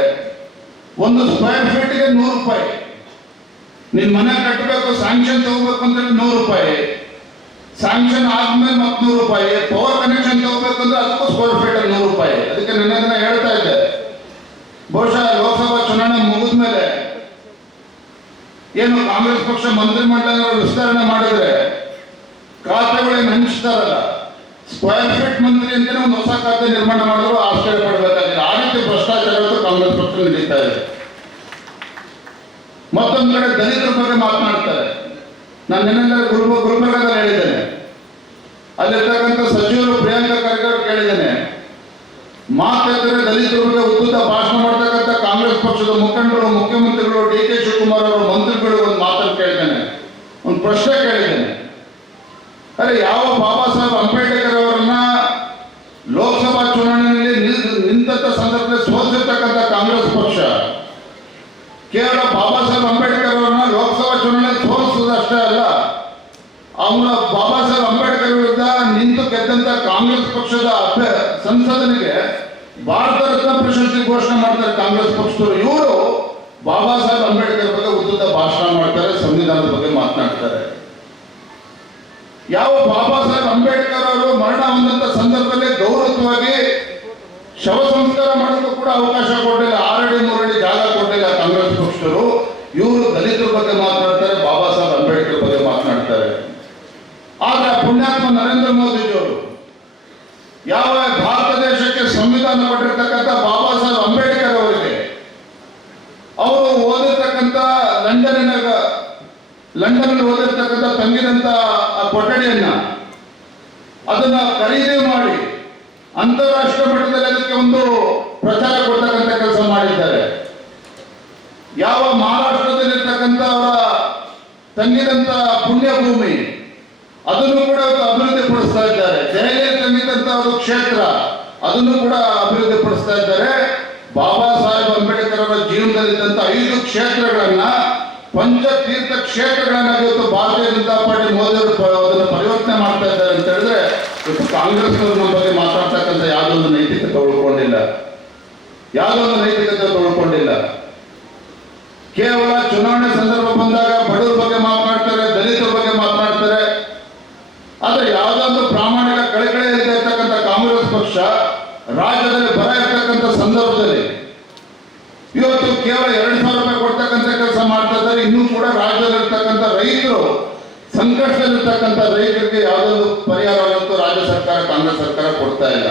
1 ಸ್ಕ್ವೇರ್ ಫೀಟ್ಗೆ 100 ರೂಪಾಯಿ. ನಿನ್ ಮನೆ ಕಟ್ಟಬೇಕು, ಸ್ಯಾಂಕ್ಷನ್ ತಗೋಬೇಕು ಅಂದ್ರೆ 100 ರೂಪಾಯಿ, ಸ್ಯಾಂಕ್ಷನ್ ಆದ್ಮೇಲೆ 100 ರೂಪಾಯಿ, ಪವರ್ ಕನೆಕ್ಷನ್ ತಗೋಬೇಕಂದ್ರೆ ಅದಕ್ಕೂ ಸ್ಕ್ವೇರ್ ಫೀಟ್ 100 ರೂಪಾಯಿ. ಅದಕ್ಕೆ ನಿನ್ನೆ ದಿನ ಹೇಳ್ತಾ ಇದ್ದೆ, ಬಹುಶಃ ಲೋಕಸಭಾ ಚುನಾವಣೆ ಮುಗಿದ ಮೇಲೆ ಏನು ಕಾಂಗ್ರೆಸ್ ಪಕ್ಷ ಮಂತ್ರಿಮಂಡಲ ವಿಸ್ತರಣೆ ಮಾಡಿದ್ರೆ ಖಾತೆಗಳೇನು ಹಂಚ್ತಾರಲ್ಲ, ಸ್ಕ್ವೇರ್ ಫೀಟ್ ಮಂತ್ರಿ ಅಂತಾನೆ ಒಂದು ಹೊಸ ಖಾತೆ ನಿರ್ಮಾಣ ಮಾಡಿದ್ರು ಆಶ್ಚರ್ಯ ಪಡಬೇಕಾಗಿದೆ. ಆ ರೀತಿ ಭ್ರಷ್ಟಾಚಾರ ಕಾಂಗ್ರೆಸ್ ಪಕ್ಷ ನಡೀತಾ ಇದೆ. ಮತ್ತೊಂದು ಕಡೆ ದಲಿತರ ಬಗ್ಗೆ ಮಾತನಾಡ್ತಾರೆ. ನಾನು ನಿನ್ನೆ ಗುಲ್ಬರ್ಗದಲ್ಲಿ ಹೇಳಿದ್ದೇನೆ, ಅಲ್ಲಿರ್ತಕ್ಕಂಥ ಸಚಿವರು ಪ್ರಿಯಾಂಕಾ ಖರ್ಗೆ ಅವರು ಕೇಳಿದ್ದೇನೆ, ಮಾತೆತ್ತರೆ ದಲಿತರ ಬಗ್ಗೆ ಉದ್ದ ಭಾಷಣ ಮಾಡ್ತಕ್ಕಂಥ ಕಾಂಗ್ರೆಸ್ ಪಕ್ಷದ ಮುಖಂಡರು, ಮುಖ್ಯಮಂತ್ರಿಗಳು, ಡಿ.ಕೆ. ಶಿವಕುಮಾರ್ ಅವರು, ಮಂತ್ರಿಗಳು ಒಂದು ಮಾತನ್ನು ಕೇಳಿದ್ದೇನೆ, ಒಂದು ಪ್ರಶ್ನೆ ಕೇಳಿದ್ದೇನೆ. ಅರೆ, ಯಾವ ಬಾಬಾ ಸಾಹೇಬ್ ಅಂಬೇಡ್ಕರ್ ಅವರನ್ನ ಲೋಕಸಭಾ ಚುನಾವಣೆಯಲ್ಲಿ ನಿಂತ ಸಂದರ್ಭದಲ್ಲಿ ಸೋಲಿಸಿರ್ತಕ್ಕಂಥ ಕಾಂಗ್ರೆಸ್ ಪಕ್ಷ ಕೇವಲ ಬಾಬಾ ಸಾಹೇಬ್ ಅಂಬೇಡ್ಕರ್ ಅವರನ್ನ ಲೋಕಸಭಾ ಚುನಾವಣೆಯಲ್ಲಿ ಸೋಲಿಸುವುದಷ್ಟೇ ಅಲ್ಲ, ಅವರ ಬಾಬಾ ಸಾಹೇಬ್ ಅಂಬೇಡ್ಕರ್ ವಿರುದ್ಧ ನಿಂತು ಗೆದ್ದಂತ ಕಾಂಗ್ರೆಸ್ ಪಕ್ಷದ ಸಂಸದನಿಗೆ ಭಾರತ ರತ್ನ ಪ್ರಶಸ್ತಿ ಘೋಷಣೆ ಮಾಡ್ತಾರೆ ಕಾಂಗ್ರೆಸ್ ಪಕ್ಷದವರು. ಇವರು ಬಾಬಾ ಸಾಹೇಬ್ ಅಂಬೇಡ್ಕರ್ ಬಗ್ಗೆ ಉದ್ದ ಭಾಷಣ ಮಾಡ್ತಾರೆ, ಸಂವಿಧಾನದ ಬಗ್ಗೆ ಮಾತನಾಡ್ತಾರೆ. ಯಾವ ಬಾಬಾ ಸಾಹೇಬ್ ಅಂಬೇಡ್ಕರ್ ಅವರು ಮರಣ ಹೊಂದಂತ ಸಂದರ್ಭದಲ್ಲಿ ಗೌರವವಾಗಿ ಶವ ಸಂಸ್ಕಾರ ಮಾಡೋಕ್ಕೂ ಕೂಡ ಅವಕಾಶ ಕೊಟ್ಟಿಲ್ಲ, 6 ಅಡಿ 3 ಅಡಿ ಜಾಗ ಕೊಟ್ಟಿಲ್ಲ ಕಾಂಗ್ರೆಸ್ ಪಕ್ಷರು. ಇವರು ದಲಿತರ ಬಗ್ಗೆ ಮಾತನಾಡ್ತಾರೆ, ಬಾಬಾ ಸಾಹೇಬ್ ಅಂಬೇಡ್ಕರ್ ಬಗ್ಗೆ ಮಾತನಾಡ್ತಾರೆ. ಆದ್ರೆ ಪುಣ್ಯಾತ್ಮ ನರೇಂದ್ರ ಮೋದಿಜಿಯವರು ಯಾವ ಭಾರತ ದೇಶಕ್ಕೆ ಸಂವಿಧಾನ ಕೊಟ್ಟಿರ್ತಕ್ಕಂಥ ಬಾಬಾ ಸಾಹೇಬ್ ಅಂಬೇಡ್ಕರ್ ಅವರಿಗೆ ಅವರು ಓದಿರ್ತಕ್ಕಂಥ ಲಂಡನ್ ಓದಿರ್ತಕ್ಕಂಥ ತಂಗಿದಂತ ಆ ಕೊಠಡಿಯನ್ನ ಅದನ್ನ ಖರೀದಿ ಮಾಡಿ ಅಂತಾರಾಷ್ಟ್ರೀಯ ಮಟ್ಟದಲ್ಲಿ ಅದಕ್ಕೆ ಒಂದು ಪ್ರಚಾರ ಕೊಡ್ತಕ್ಕಂಥ ಕೆಲಸ ಮಾಡಿದ್ದಾರೆ. ಯಾವ ಮಹಾರಾಷ್ಟ್ರದಲ್ಲಿರ್ತಕ್ಕಂಥ ಅವರ ತಂಗಿದಂತ ಪುಣ್ಯ ಭೂಮಿ ಅದನ್ನು ಕೂಡ ಅಭಿವೃದ್ಧಿ ಪಡಿಸ್ತಾ ಇದ್ದಾರೆ. ದೆಹಲಿಯಲ್ಲಿ ತಂಗಿದಂತ ಒಂದು ಕ್ಷೇತ್ರ ಅದನ್ನು ಕೂಡ ಅಭಿವೃದ್ಧಿ ಪಡಿಸ್ತಾ ಇದ್ದಾರೆ. ಬಾಬಾ ಸಾಹೇಬ್ ಅಂಬೇಡ್ಕರ್ ಅವರ ಜೀವನದಲ್ಲಿದ್ದಂತ 5 ಕ್ಷೇತ್ರಗಳನ್ನ ಪಂಚತೀರ್ಥ ಕ್ಷೇತ್ರಗಳನ್ನ ಇವತ್ತು ಭಾರತೀಯ ಜನತಾ ಪಾರ್ಟಿ ಮೋದಿ ಅವರು ಅದನ್ನು ಪರಿವರ್ತನೆ ಮಾಡ್ತಾ ಇದ್ದಾರೆ ಅಂತ ಹೇಳಿದ್ರೆ, ಇವತ್ತು ಕಾಂಗ್ರೆಸ್ ಅವರು ನಮ್ಮ ಬಗ್ಗೆ ಮಾತಾಡ್ತಕ್ಕಂಥ ಯಾವುದೊಂದು ನೈತಿಕತೆ ಉಳ್ಕೊಂಡಿಲ್ಲ. ಕೇವಲ ಚುನಾವಣೆ ಸಂದರ್ಭ ಬಂದಾಗ ಬಡವರ ಬಗ್ಗೆ ಮಾತನಾಡ್ತಾರೆ, ದಲಿತರ ಬಗ್ಗೆ ಮಾತನಾಡ್ತಾರೆ. ಆದ್ರೆ ಯಾವುದೊಂದು ಪ್ರಾಮಾಣಿಕ ಕಳಕಳಿ ಇರ್ತಕ್ಕಂಥ ಕಾಂಗ್ರೆಸ್ ಪಕ್ಷ ರಾಜ್ಯದಲ್ಲಿ ಬರ ಇರ್ತಕ್ಕಂಥ ಸಂದರ್ಭದಲ್ಲಿ ಇವತ್ತು ಕೇವಲ 2,000 ರೂಪಾಯಿ ಕೊಡ್ತಕ್ಕಂಥ ಕೆಲಸ ಮಾಡ್ತಾ ಇದ್ದಾರೆ. ಇನ್ನೂ ಕೂಡ ರಾಜ್ಯದಲ್ಲಿರ್ತಕ್ಕಂಥ ರೈತರು ಸಂಕಷ್ಟದಲ್ಲಿರ್ತಕ್ಕಂಥ ರೈತರಿಗೆ ಯಾವುದೊಂದು ಪರಿಹಾರವನ್ನು ರಾಜ್ಯ ಸರ್ಕಾರ ಕಾಂಗ್ರೆಸ್ ಸರ್ಕಾರ ಕೊಡ್ತಾ ಇಲ್ಲ.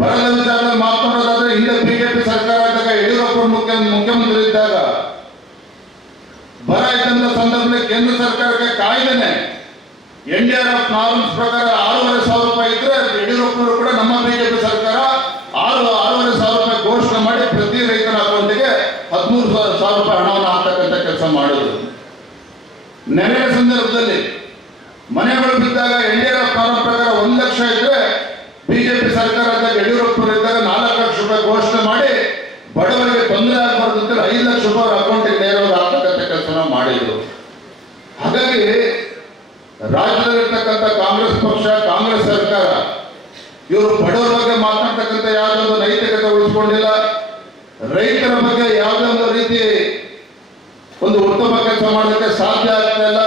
ಬರದ ವಿಚಾರದಲ್ಲಿ ಮಾತನಾಡೋದಾದ್ರೆ ಹಿಂದೆ ಬಿಜೆಪಿ ಸರ್ಕಾರ ಇದ್ದಾಗ ಯಡಿಯೂರಪ್ಪ ಮುಖ್ಯಮಂತ್ರಿ ಇದ್ದಾಗ ಬರ ಇದ್ದಂತ ಸಂದರ್ಭದಲ್ಲಿ ಕೇಂದ್ರ ಸರ್ಕಾರಕ್ಕೆ ಕಾಯ್ದೆನೆ NDRF ನಾರ್ಮ್ಸ್ ಪ್ರಕಾರ 6,500 ರೂಪಾಯಿ ಇದ್ರೆ ಯಡಿಯೂರಪ್ಪನವರು ಕೂಡ ನಮ್ಮ ಬಿಜೆಪಿ ಸರ್ಕಾರ 6,500 ರೂಪಾಯಿ ಘೋಷಣೆ ಮಾಡಿ ಪ್ರತಿ ರೈತರ ಅಕೌಂಟಿಗೆ 13,000 ರೂಪಾಯಿ ಹಣವನ್ನು ಹಾಕ್ತಕ್ಕಂಥ ಕೆಲಸ ಮಾಡಿದ್ರು. ನೆರೆಯ ಸಂದರ್ಭದಲ್ಲಿ ಮನೆಗಳು ಬಿದ್ದಾಗ NDRF ನಾರ್ಮ್ ಪ್ರಕಾರ 1 ಲಕ್ಷ ಇದ್ರೆ ಬಿಜೆಪಿ ಸರ್ಕಾರದ ಯಡಿಯೂರಪ್ಪನವರು ಇದ್ದಾಗ 4 ಲಕ್ಷ ರೂಪಾಯಿ ಘೋಷಣೆ ಮಾಡಿ ಬಡವರಿಗೆ ತೊಂದರೆ ಆಗಬಾರ್ದು ಅಂತ 5 ಲಕ್ಷ ರೂಪಾಯಿ ಅವ್ರ ಅಕೌಂಟಿಗೆ ನೇರವಾಗಿ ಹಾಕ್ತಕ್ಕಂಥ ಕೆಲಸ ಮಾಡಿದ್ರು. ಹಾಗಾಗಿ ರಾಜ್ಯದಲ್ಲಿರ್ತಕ್ಕಂಥ ಕಾಂಗ್ರೆಸ್ ಪಕ್ಷ ಕಾಂಗ್ರೆಸ್ ಸರ್ಕಾರ ಇವರು ಬಡವರ ಬಗ್ಗೆ ಮಾತನಾಡ್ತಕ್ಕಂಥ ಯಾವುದೋ ಒಂದು ನೈತಿಕತೆ ಉಳಿಸ್ಕೊಂಡಿಲ್ಲ. ರೈತರ ಬಗ್ಗೆ ಯಾವುದೇ ಒಂದು ರೀತಿ ಒಂದು ಉತ್ತಮ ಕೆಲಸ ಮಾಡೋದಕ್ಕೆ ಸಾಧ್ಯ ಆಗ್ತಾ ಇಲ್ಲ.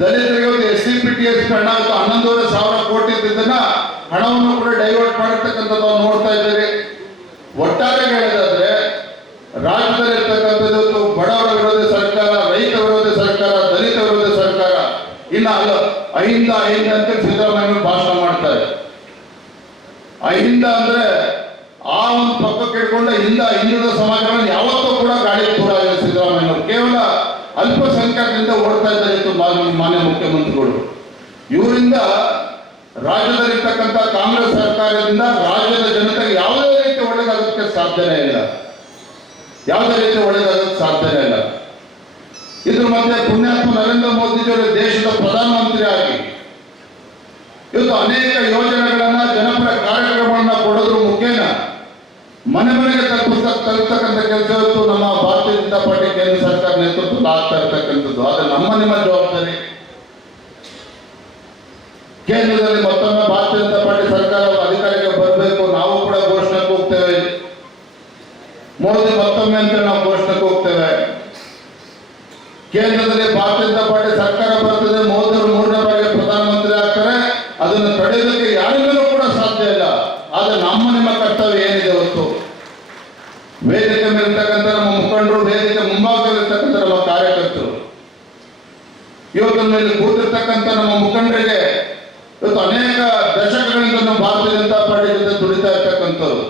ದಲಿತರಿಗೆ SCPTS ಹಣ 11,500 ಕೋಟಿ ಇದ್ದನ್ನ ಹಣವನ್ನು ಕೂಡ ಡೈವರ್ಟ್ ಮಾಡಿರ್ತಕ್ಕಂಥದ್ದು ನೋಡ್ತಾ ಇದ್ದೀರಿ. ಒಟ್ಟಾರೆ ಹೇಳೋದಾದ್ರೆ ರಾಜ್ಯದಲ್ಲಿರ್ತಕ್ಕಂಥದ್ದು ಬಡವರ ವಿರೋಧಿ ಸರ್ಕಾರ, ರೈತ ವಿರೋಧಿ ಸರ್ಕಾರ, ದಲಿತ ವಿರೋಧಿ ಸರ್ಕಾರ. ಇನ್ನ ಅಹಿಂದ ಅಂತ ಸಿದ್ದರಾಮಯ್ಯ ಭಾಷಣ ಮಾಡ್ತಾರೆ. ಅಹಿಂದ ಅಂದ್ರೆ ಆ ಒಂದು ಪಕ್ಕಕ್ಕೆ ಇಟ್ಕೊಂಡ ಹಿಂದುಳಿದ ಸಮಾಜಗಳನ್ನು ಯಾವತ್ತೂ ಕೂಡ ಗಾಳಿ ತೂರಾಗಿದೆ ಸಿದ್ದರಾಮಯ್ಯವರು. ಕೇವಲ ಅಲ್ಪಸಂಖ್ಯಾತರಿಂದ ಓಡ್ತಾ ಇದ್ದಾರೆ ಮಾನ್ಯ ಮುಖ್ಯಮಂತ್ರಿಗಳು. ಇವರಿಂದ ರಾಜ್ಯದಲ್ಲಿರ್ತಕ್ಕಂಥ ಕಾಂಗ್ರೆಸ್ ಸರ್ಕಾರದಿಂದ ರಾಜ್ಯದ ಜನತೆಗೆ ಯಾವುದೇ ರೀತಿ ಒಳ್ಳೇದಾಗೋದಕ್ಕೆ ಸಾಧ್ಯನೇ ಇಲ್ಲ. ಯಾವುದೇ ರೀತಿ ಒಳ್ಳೇದಾಗೋದಕ್ಕೆ ಸಾಧ್ಯನೇ ಇಲ್ಲ. ಇದ್ರ ಮಧ್ಯೆ ಪುಣ್ಯಾತ್ಮ ನರೇಂದ್ರ ಮೋದಿಜಿಯವರು ದೇಶದ ಪ್ರಧಾನಮಂತ್ರಿ ಆಗಿ ಇವತ್ತು ಅನೇಕ ಯೋಜನೆಗಳನ್ನ ಜನಪರ ಕಾರ್ಯಕ್ರಮಗಳನ್ನ ಕೊಡೋದ್ರ ಮುಖೇನ ಮನೆ ಮನೆಗೆ ತಲುಪತಕ್ಕಂಥ ಕೆಲಸ ಇವತ್ತು ನಮ್ಮ ಭಾರತೀಯ ಜನತಾ ಪಾರ್ಟಿ ಕೇಂದ್ರ ಸರ್ಕಾರ ನೇತೃತ್ವದಲ್ಲಿ ಆಗ್ತಾ ಇರ್ತಕ್ಕಂಥದ್ದು. ಆದ್ರೆ ನಿಮ್ಮ ಜವಾಬ್ದಾರಿ. ಕೇಂದ್ರದಲ್ಲಿ ಮತ್ತೊಮ್ಮೆ ಭಾರತೀಯ ಜನತಾ ಪಾರ್ಟಿ ಸರ್ಕಾರ ಅಧಿಕಾರಕ್ಕೆ ಬರಬೇಕು. ನಾವು ಕೂಡ ಘೋಷಣೆಗೆ ಹೋಗ್ತೇವೆ. ಮೋದಿ ಮತ್ತೊಮ್ಮೆ ಅಂತ ನಾವು ಘೋಷಣೆಗೆ ಹೋಗ್ತೇವೆ. ಕೇಂದ್ರದಲ್ಲಿ ಭಾರತೀಯ ಜನತಾ ಪಾರ್ಟಿ ಸರ್ಕಾರ ಬರ್ತದೆ, ಮೋದಿ ಅವರು 3ನೇ ಬಾರಿಗೆ ಪ್ರಧಾನಮಂತ್ರಿ ಆಗ್ತಾರೆ. ಅದನ್ನು ತಡೆಯೋದಕ್ಕೆ ಯಾರಿಂದಲೂ ಕೂಡ ಸಾಧ್ಯ ಇಲ್ಲ. ಆದ್ರೆ ನಿಮ್ಮ ಕರ್ತವ್ಯ ಏನಿದೆ ಹೊತ್ತು ವೇದಿಕೆ ಮೇಲಿರ್ತಕ್ಕಂಥ ನಮ್ಮ ಮುಖಂಡರು, ವೇದಿಕೆ ಮುಂಭಾಗದಲ್ಲಿರ್ತಕ್ಕಂಥ ನಮ್ಮ ಕಾರ್ಯಕರ್ತರು, ಇವತ್ತಿನ ಮೇಲೆ ಕೂತಿರ್ತಕ್ಕಂಥ ನಮ್ಮ ಮುಖಂಡರಿಗೆ ಇವತ್ತು ಅನೇಕ ದಶಕಗಳಿಂದ ನಮ್ಮ ಭಾರತೀಯ ಜನತಾ ಪಾರ್ಟಿ ಜೊತೆ ದುಡಿತಾ ಇರ್ತಕ್ಕಂಥವ್ರು.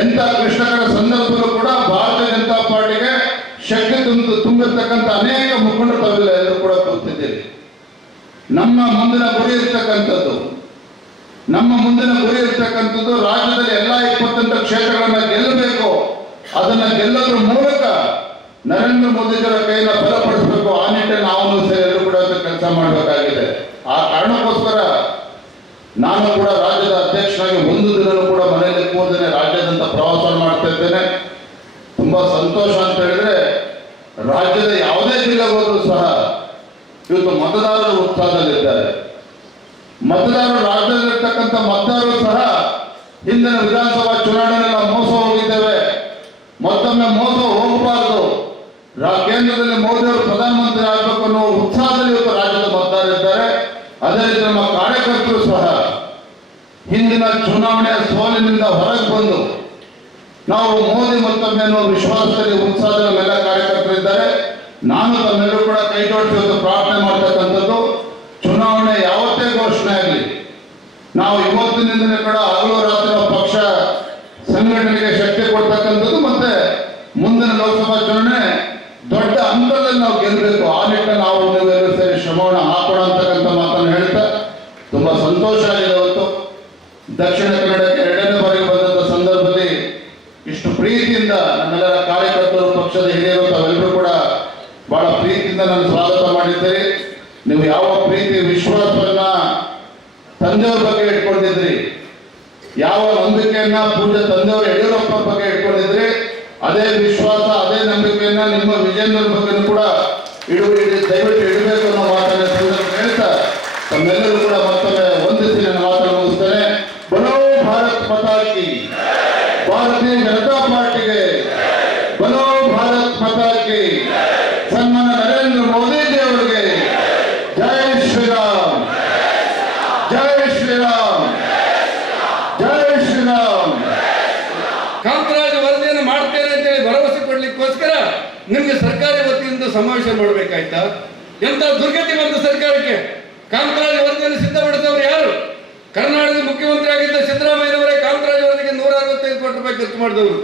ಎಂಥ ಕ್ಲಿಷ್ಟಕರ ಸಂದರ್ಭದಲ್ಲೂ ಕೂಡ ಭಾರತೀಯ ಜನತಾ ಪಾರ್ಟಿಗೆ ಶಕ್ತಿ ತುಂಬಿರ್ತಕ್ಕಂಥ ಅನೇಕ ಮುಖಂಡರು ತಾವೆಲ್ಲ ಎಲ್ಲರೂ ಕೂಡ ಕೂತಿದ್ದೀರಿ. ನಮ್ಮ ಮುಂದಿನ ಗುರಿ ಇರ್ತಕ್ಕಂಥದ್ದು ರಾಜ್ಯದಲ್ಲಿ ಎಲ್ಲ 28 ಕ್ಷೇತ್ರಗಳನ್ನ ಗೆಲ್ಲಬೇಕು. ಅದನ್ನ ಗೆಲ್ಲೋದ್ರ ಮೂಲಕ ನರೇಂದ್ರ ಮೋದಿಯವರ ಕೈಯನ್ನು ಬಲಪಡಿಸಬೇಕು. ಆ ನಿಟ್ಟಿನಲ್ಲಿ ನಾವು ಸೇರಿ ಎಲ್ಲರೂ ಕೂಡ ಕೆಲಸ ಮಾಡಬೇಕಾಗಿದೆ. ಆ ಕಾರಣಕ್ಕೋಸ್ಕರ ನಾನು ಕೂಡ ರಾಜ್ಯದ ಅಧ್ಯಕ್ಷನಾಗಿ 1 ದಿನನೂ ಕೂಡ ಮನೆಯಲ್ಲಿ ಕೂರ್ದೇನೆ ರಾಜ್ಯಾದ್ಯಂತ ಪ್ರವಾಸ ಮಾಡ್ತಾ ಇದ್ದೇನೆ. ತುಂಬಾ ಸಂತೋಷ ಅಂತ ಹೇಳಿದ್ರೆ ರಾಜ್ಯದ ಯಾವುದೇ ಜಿಲ್ಲೆಗೆ ಹೋದ್ರೂ ಸಹ ಇವತ್ತು ಮತದಾರರು ಉತ್ಸಾಹದಲ್ಲಿದ್ದಾರೆ. ರಾಜ್ಯದಲ್ಲಿರ್ತಕ್ಕಂಥ ಮತದಾರರು ಸಹ ಹಿಂದಿನ ವಿಧಾನಸಭಾ ಚುನಾವಣೆಯಲ್ಲಿ ನಾವು ಮೋಸ ಹೋಗಿದ್ದೇವೆ, ಮತ್ತೊಮ್ಮೆ ಮೋಸ ಹೋಗಬಾರದು, ಕೇಂದ್ರದಲ್ಲಿ ಮೋದಿ ಅವರು ಪ್ರಧಾನಮಂತ್ರಿ ಆಗಬೇಕು ಅನ್ನೋ ಉತ್ಸಾಹದಲ್ಲಿ ಇವತ್ತು ರಾಜ್ಯದ ಮತದಾರರಿದ್ದಾರೆ. ಅದೇ ರೀತಿ ನಮ್ಮ ಕಾರ್ಯಕರ್ತರು ಸಹ ಹಿಂದಿನ ಚುನಾವಣೆಯ ಸೋಲಿನಿಂದ ಹೊರಗೆ ಬಂದು ನಾವು ಮೋದಿ ಮತ್ತೊಮ್ಮೆ ಅನ್ನೋ ವಿಶ್ವಾಸದಲ್ಲಿ ಉತ್ಸಾಹದ ಎಲ್ಲ ಕಾರ್ಯಕರ್ತರಿದ್ದಾರೆ. ನಾನು ತಮ್ಮೆಲ್ಲರೂ ಕೂಡ ಕೈ ಜೋಡಿಸಿ ಪ್ರಾರ್ಥನೆ ಮಾಡ್ತಕ್ಕಂಥದ್ದು, ಚುನಾವಣೆ ಯಾವತ್ತೇ ಘೋಷಣೆ ಆಗಲಿ ನಾವು ಇವತ್ತಿನಿಂದಲೇ ಕೂಡ ಹಗಲು ರಾತ್ರಿ ಪಕ್ಷ ಸಂಘಟನೆಗೆ ಶಕ್ತಿ ಕೊಡ್ತಕ್ಕಂಥದ್ದು, ಮತ್ತೆ ಮುಂದಿನ ಲೋಕಸಭಾ ಚುನಾವಣೆ ದೊಡ್ಡ ಹಂತದಲ್ಲಿ ನಾವು ಗೆಲ್ಲಬೇಕು. ಆ ನಿಟ್ಟಿನಲ್ಲಿ ನಾವು ನೀವೆಲ್ಲರೂ ಸೇರಿ ಶ್ರಮವನ್ನು ಹಾಕೋಣ ಅಂತಕ್ಕಂಥ ಮಾತನ್ನು ಹೇಳ್ತಾ ತುಂಬಾ ಸಂತೋಷ ಆಗಿದೆ. ಇವತ್ತು ದಕ್ಷಿಣ ಕನ್ನಡಕ್ಕೆ 2ನೇ ಬಾರಿಗೆ ಬಂದಂಥ ಸಂದರ್ಭದಲ್ಲಿ ಇಷ್ಟು ಪ್ರೀತಿಯಿಂದ ನಮ್ಮೆಲ್ಲರ ಕಾರ್ಯಕರ್ತರು, ಪಕ್ಷದ ಹಿರಿಯರು ತಾವೆಲ್ಲರೂ ಕೂಡ ಬಹಳ ಪ್ರೀತಿಯಿಂದ ನಾನು ಸ್ವಾಗತ ಮಾಡಿದ್ದೀರಿ. ನೀವು ಯಾವ ಪ್ರೀತಿ ವಿಶ್ವಾಸವನ್ನ ತಂದೆಯವ್ರ ಬಗ್ಗೆ ಇಟ್ಕೊಂಡಿದ್ರಿ, ಯಾವ ನಂಬಿಕೆಯನ್ನ ಪೂಜ್ಯ ತಂದೆಯವರು ಯಡಿಯೂರಪ್ಪ ಬಗ್ಗೆ ಇಟ್ಕೊಂಡಿದ್ರಿ, ಅದೇ ವಿಶ್ವಾಸ ಅದೇ ನಂಬಿಕೆಯನ್ನ ನಿಮ್ಮ ವಿಜೇಂದ್ರ ಬಗ್ಗೆ ಕೂಡ ದಯವಿಟ್ಟು ಇಡಬೇಕು ಅನ್ನೋ ಮಾತನ್ನ ಹೇಳ್ತಾ ತಮ್ಮೆಲ್ಲರೂ ಕೂಡ ಮತ್ತೊಮ್ಮೆ ವಂದಿಸಿ ನನ್ನ ಮಾತನ್ನು ಮುಗಿಸ್ತೇನೆ. ಬಲೋ ಭಾರತ್ ಮಾತಾ ಕಿ, ಭಾರತೀಯ ಜನತಾ ಪಾರ್ಟಿಗೆ ಬಲೋ ಭಾರತ್ ಮಾತಾ ಕಿ, ಸನ್ಮಾನ ನರೇಂದ್ರ ಮೋದಿಜಿ ಅವರಿಗೆ ಜೈ ಶ್ರೀರಾಮ್, ಜೈ ಶ್ರೀರಾಮ್, ಜೈ ಶ್ರೀರಾಮ್. ಕಾಂತರಾಜ್ ವರದಿಯನ್ನು ಮಾಡ್ತೇನೆ ಅಂತೇಳಿ ಭರವಸೆ ಕೊಡ್ಲಿಕ್ಕೋಸ್ಕರ ನಿಮಗೆ ಸರ್ಕಾರಿ ವತಿಯಿಂದ ಸಮಾವೇಶ ಮಾಡಬೇಕಾಯ್ತಾ? ಎಂತ ದುರ್ಗತಿ ಬಂತು ಸರ್ಕಾರಕ್ಕೆ. ಕಾಂತರಾಜ್ ವರದಿಯನ್ನು ಸಿದ್ಧಪಡಿಸಿದವರು ಯಾರು? ಕರ್ನಾಟಕದ ಮುಖ್ಯಮಂತ್ರಿ ಆಗಿದ್ದ ಸಿದ್ದರಾಮಯ್ಯನವರೇ ಕಾಂತರಾಜ್ ವರದಿಗೆ 165 ಕೋಟಿ ರೂಪಾಯಿ ಖರ್ಚು ಮಾಡಿದವರು.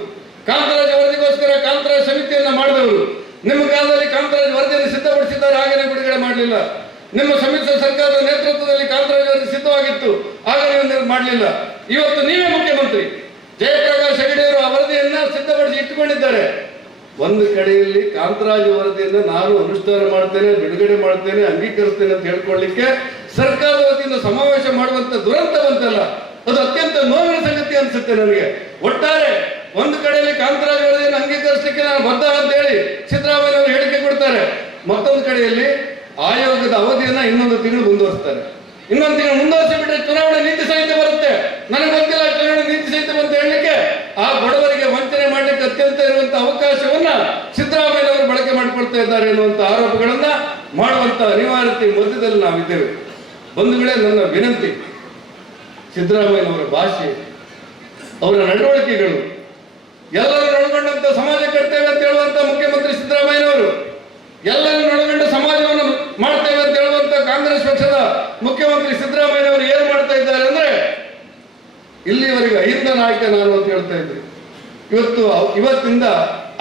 ಕಾಂತರಾಜ್ ವರದಿಗೋಸ್ಕರ ಕಾಂತರಾಜ್ ಸಮಿತಿಯನ್ನ ಮಾಡಿದವರು. ನಿಮ್ಮ ಕಾಲದಲ್ಲಿ ಕಾಂತರಾಜ್ ವರದಿಯನ್ನು ಸಿದ್ಧಪಡಿಸಿದ್ದಾರೆ, ಆಗಲೇ ಬಿಡುಗಡೆ ಮಾಡಲಿಲ್ಲ. ನಿಮ್ಮ ಸಮ್ಮಿಶ್ರ ಸರ್ಕಾರದ ನೇತೃತ್ವದಲ್ಲಿ ಕಾಂತರಾಜ್ ವರದಿ ಸಿದ್ಧವಾಗಿತ್ತು, ಆಗ ನೀವು ಮಾಡಲಿಲ್ಲ. ಇವತ್ತು ನೀವೇ ಮುಖ್ಯಮಂತ್ರಿ. ಜಯಪ್ರಕಾಶ್ ಹೆಗಡೆಯವರು ಆ ವರದಿಯನ್ನ ಸಿದ್ಧಪಡಿಸಿ ಇಟ್ಟುಕೊಂಡಿದ್ದಾರೆ. ಒಂದು ಕಡೆಯಲ್ಲಿ ಕಾಂತರಾಜ್ ವರದಿಯನ್ನು ನಾನು ಅನುಷ್ಠಾನ ಮಾಡ್ತೇನೆ, ಬಿಡುಗಡೆ ಮಾಡ್ತೇನೆ, ಅಂಗೀಕರಿಸ್ತೇನೆ ಅಂತ ಹೇಳ್ಕೊಳ್ಳಿಕ್ಕೆ ಸರ್ಕಾರದ ವತಿಯಿಂದ ಸಮಾವೇಶ ಮಾಡುವಂತ ದುರಂತ ಬಂತಲ್ಲ, ಅದು ಅತ್ಯಂತ ನೋವಿನ ಸಂಗತಿ ಅನ್ಸುತ್ತೆ ನನಗೆ. ಒಟ್ಟಾರೆ ಒಂದು ಕಡೆಯಲ್ಲಿ ಕಾಂತರಾಜ್ ವರದಿಯನ್ನು ಅಂಗೀಕರಿಸಲಿಕ್ಕೆ ನಾನು ಬದ್ಧ ಅಂತ ಹೇಳಿ ಸಿದ್ದರಾಮಯ್ಯ ಅವರು ಹೇಳಿಕೆ ಕೊಡ್ತಾರೆ, ಮತ್ತೊಂದು ಕಡೆಯಲ್ಲಿ ಆಯೋಗದ ಅವಧಿಯನ್ನ ಇನ್ನೊಂದು ತಿಂಗಳು ಮುಂದುವರಿಸ್ತಾರೆ. ಇನ್ನೊಂದು ತಿಂಗಳು ಮುಂದುವರಿಸಿ ಬಿಟ್ಟರೆ ಚುನಾವಣೆ ನೀತಿ ಸಂಹಿತೆ ಬರುತ್ತೆ. ನನಗೆ ಗೊತ್ತಿಲ್ಲ ಚುನಾವಣೆ ನೀತಿ ಸಂಹಿತೆ ಅಂತ ಹೇಳಲಿಕ್ಕೆ. ಆ ಬಡವರಿಗೆ ವಂಚನೆ ಮಾಡಲಿಕ್ಕೆ ಅತ್ಯಂತ ಇರುವಂತಹ ಅವಕಾಶವನ್ನ ಸಿದ್ದರಾಮಯ್ಯ ಅವರು ಬಳಕೆ ಮಾಡಿಕೊಳ್ತಾ ಇದ್ದಾರೆ ಎನ್ನುವಂತ ಆರೋಪಗಳನ್ನ ಮಾಡುವಂತ ಅನಿವಾರ್ಯತೆ ಮಧ್ಯದಲ್ಲಿ ನಾವಿದ್ದೇವೆ. ಬಂಧುಗಳೇ, ನನ್ನ ವಿನಂತಿ, ಸಿದ್ದರಾಮಯ್ಯನವರ ಭಾಷೆ, ಅವರ ನಡವಳಿಕೆಗಳು ಎಲ್ಲರೂ ಒಳಗೊಂಡಂತ ಸಮಾಜ ಕರ್ತೇವೆ ಅಂತ ಹೇಳುವಂತ ಮುಖ್ಯಮಂತ್ರಿ ಸಿದ್ದರಾಮಯ್ಯನವರು, ಎಲ್ಲರೂ ಒಳಗೊಂಡ ಸಮಾಜವನ್ನು ಮಾಡ್ತೇವೆ ಅಂತ ಹೇಳುವಂತ ಕಾಂಗ್ರೆಸ್ ಪಕ್ಷದ ಮುಖ್ಯಮಂತ್ರಿ ಸಿದ್ದರಾಮಯ್ಯನವರು ಏನು ಮಾಡ್ತಾ ಇದ್ದಾರೆ ಅಂದ್ರೆ, ಇಲ್ಲಿವರೆಗೆ ಅಹಿಂದ ನಾಯಕ ನಾನು ಅಂತ ಹೇಳ್ತಾ ಇದ್ರು. ಇವತ್ತಿಂದ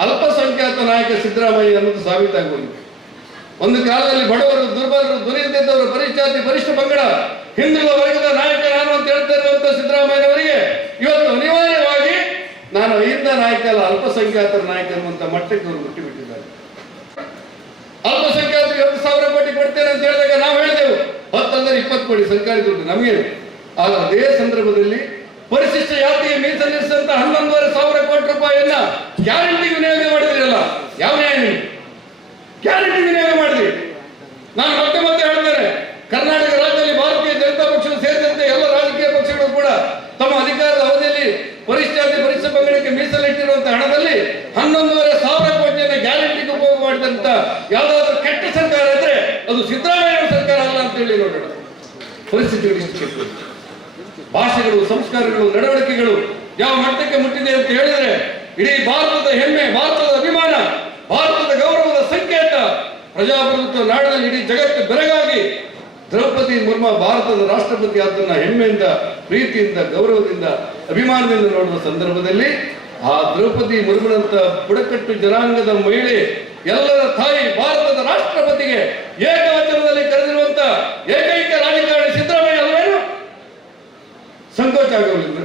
ಅಲ್ಪಸಂಖ್ಯಾತ ನಾಯಕ ಸಿದ್ದರಾಮಯ್ಯ ಅನ್ನೋದು ಸಾಬೀತಾಗುವುದು. ಒಂದು ಕಾಲದಲ್ಲಿ ಬಡವರು, ದುರ್ಬಲರು, ದುರಿತಿದ್ದವರು, ಪರಿಷ್ಠಾತಿ, ಪರಿಷ್ಠ ಪಂಗಡ, ಹಿಂದುಳಿದ ವರ್ಗದ ನಾಯಕ ನಾನು ಅಂತ ಹೇಳ್ತಾ ಇರುವಂತ ಸಿದ್ದರಾಮಯ್ಯನವರಿಗೆ ಇವತ್ತು ಅನಿವಾರ್ಯವಾಗಿ ನಾನು ಅಹಿಂದ ನಾಯಕ ಅಲ್ಲ, ಅಲ್ಪಸಂಖ್ಯಾತರ ನಾಯಕ ಅನ್ನುವಂತ ಮಟ್ಟಕ್ಕೆ ಅವರು ಮುಟ್ಟಿಬಿಟ್ಟಿದ್ದಾರೆ. ಅಲ್ಪಸಂಖ್ಯಾತರಿಗೆ 10,000 ಕೋಟಿ ಕೊಡ್ತೇನೆ ಅಂತ ಹೇಳಿದಾಗ ನಾವು ಹೇಳಿದೆವು 10 ಅಂದರೆ 20 ಕೋಟಿ ಸರ್ಕಾರಿ ದುಡ್ಡು ನಮಗೆ. ಆಗ ಅದೇ ಸಂದರ್ಭದಲ್ಲಿ ಪರಿಶಿಷ್ಟ ಜಾತಿಗೆ ಮೀಸಲಿರಿಸಿದಂತ 11,500 ಕೋಟಿ ರೂಪಾಯಿಯನ್ನ ಗ್ಯಾರಂಟಿಗೆ ವಿನಿಯೋಗ ಮಾಡಿದ್ರಲ್ಲ, ಯಾವ ನ್ಯಾಯ ನಿಮಗೆ? ಗ್ಯಾರಂಟಿ ವಿನಿಯೋಗ ಮಾಡಿದ್ರಿ. ನಾನು ಮತ್ತೆ ಮತ್ತೆ ಹೇಳ್ತೇನೆ, ಕರ್ನಾಟಕ ರಾಜ್ಯದಲ್ಲಿ ಭಾರತೀಯ ಜನತಾ ಪಕ್ಷ ಸೇರಿದಂತೆ ಎಲ್ಲ ರಾಜಕೀಯ ಪಕ್ಷಗಳು ಕೂಡ ತಮ್ಮ ಅಧಿಕಾರದ ಅವಧಿಯಲ್ಲಿ ಪರಿಶಿಷ್ಟ ಜಾತಿ, ಪರಿಶಿಷ್ಟ ಪಂಗಡಕ್ಕೆ ಮೀಸಲಿಟ್ಟಿರುವಂತಹ ಹಣದಲ್ಲಿ 11,500 ಕೋಟಿಯನ್ನು ಗ್ಯಾರಂಟಿಗೆ ಉಪಯೋಗ ಮಾಡಿದಂತ ಯಾವುದಾದ್ರೂ ಕೆಟ್ಟ ಸರ್ಕಾರ ಇದ್ರೆ ಅದು ಸಿದ್ದರಾಮಯ್ಯ ಸರ್ಕಾರ ಅಲ್ಲ ಅಂತ ಹೇಳಿ ನೋಡೋಣ. ಪರಿಸ್ಥಿತಿಗಳು, ಭಾಷೆಗಳು, ಸಂಸ್ಕಾರಗಳು, ನಡವಳಿಕೆಗಳು ಯಾವ ಮಟ್ಟಕ್ಕೆ ಮುಟ್ಟಿದೆ ಅಂತ ಹೇಳಿದ್ರೆ, ಇಡೀ ಭಾರತದ ಹೆಮ್ಮೆ, ಭಾರತದ ಅಭಿಮಾನ, ಭಾರತದ ಗೌರವದ ಸಂಕೇತ, ಪ್ರಜಾಪ್ರಭುತ್ವ ನಾಡಿನಲ್ಲಿ ಇಡೀ ಜಗತ್ತು ಬೆರಗಾಗಿ ದ್ರೌಪದಿ ಮುರ್ಮು ಭಾರತದ ರಾಷ್ಟ್ರಪತಿ ಆದನ್ನ ಹೆಮ್ಮೆಯಿಂದ, ಪ್ರೀತಿಯಿಂದ, ಗೌರವದಿಂದ, ಅಭಿಮಾನದಿಂದ ನೋಡುವ ಸಂದರ್ಭದಲ್ಲಿ ಆ ದ್ರೌಪದಿ ಮುರ್ಮುನಂತ ಬುಡಕಟ್ಟು ಜನಾಂಗದ ಮಹಿಳೆ, ಎಲ್ಲರ ತಾಯಿ, ಭಾರತದ ರಾಷ್ಟ್ರಪತಿಗೆ ಏಕವಚನದಲ್ಲಿ ಕರೆದಿರುವಂತ ಏಕೈಕ ರಾಜಕಾರಣಿ ಸಿದ್ದರಾಮಯ್ಯ ಅಲ್ವೇನು? ಸಂಕೋಚ ಆಗೋದಿಲ್ಲ,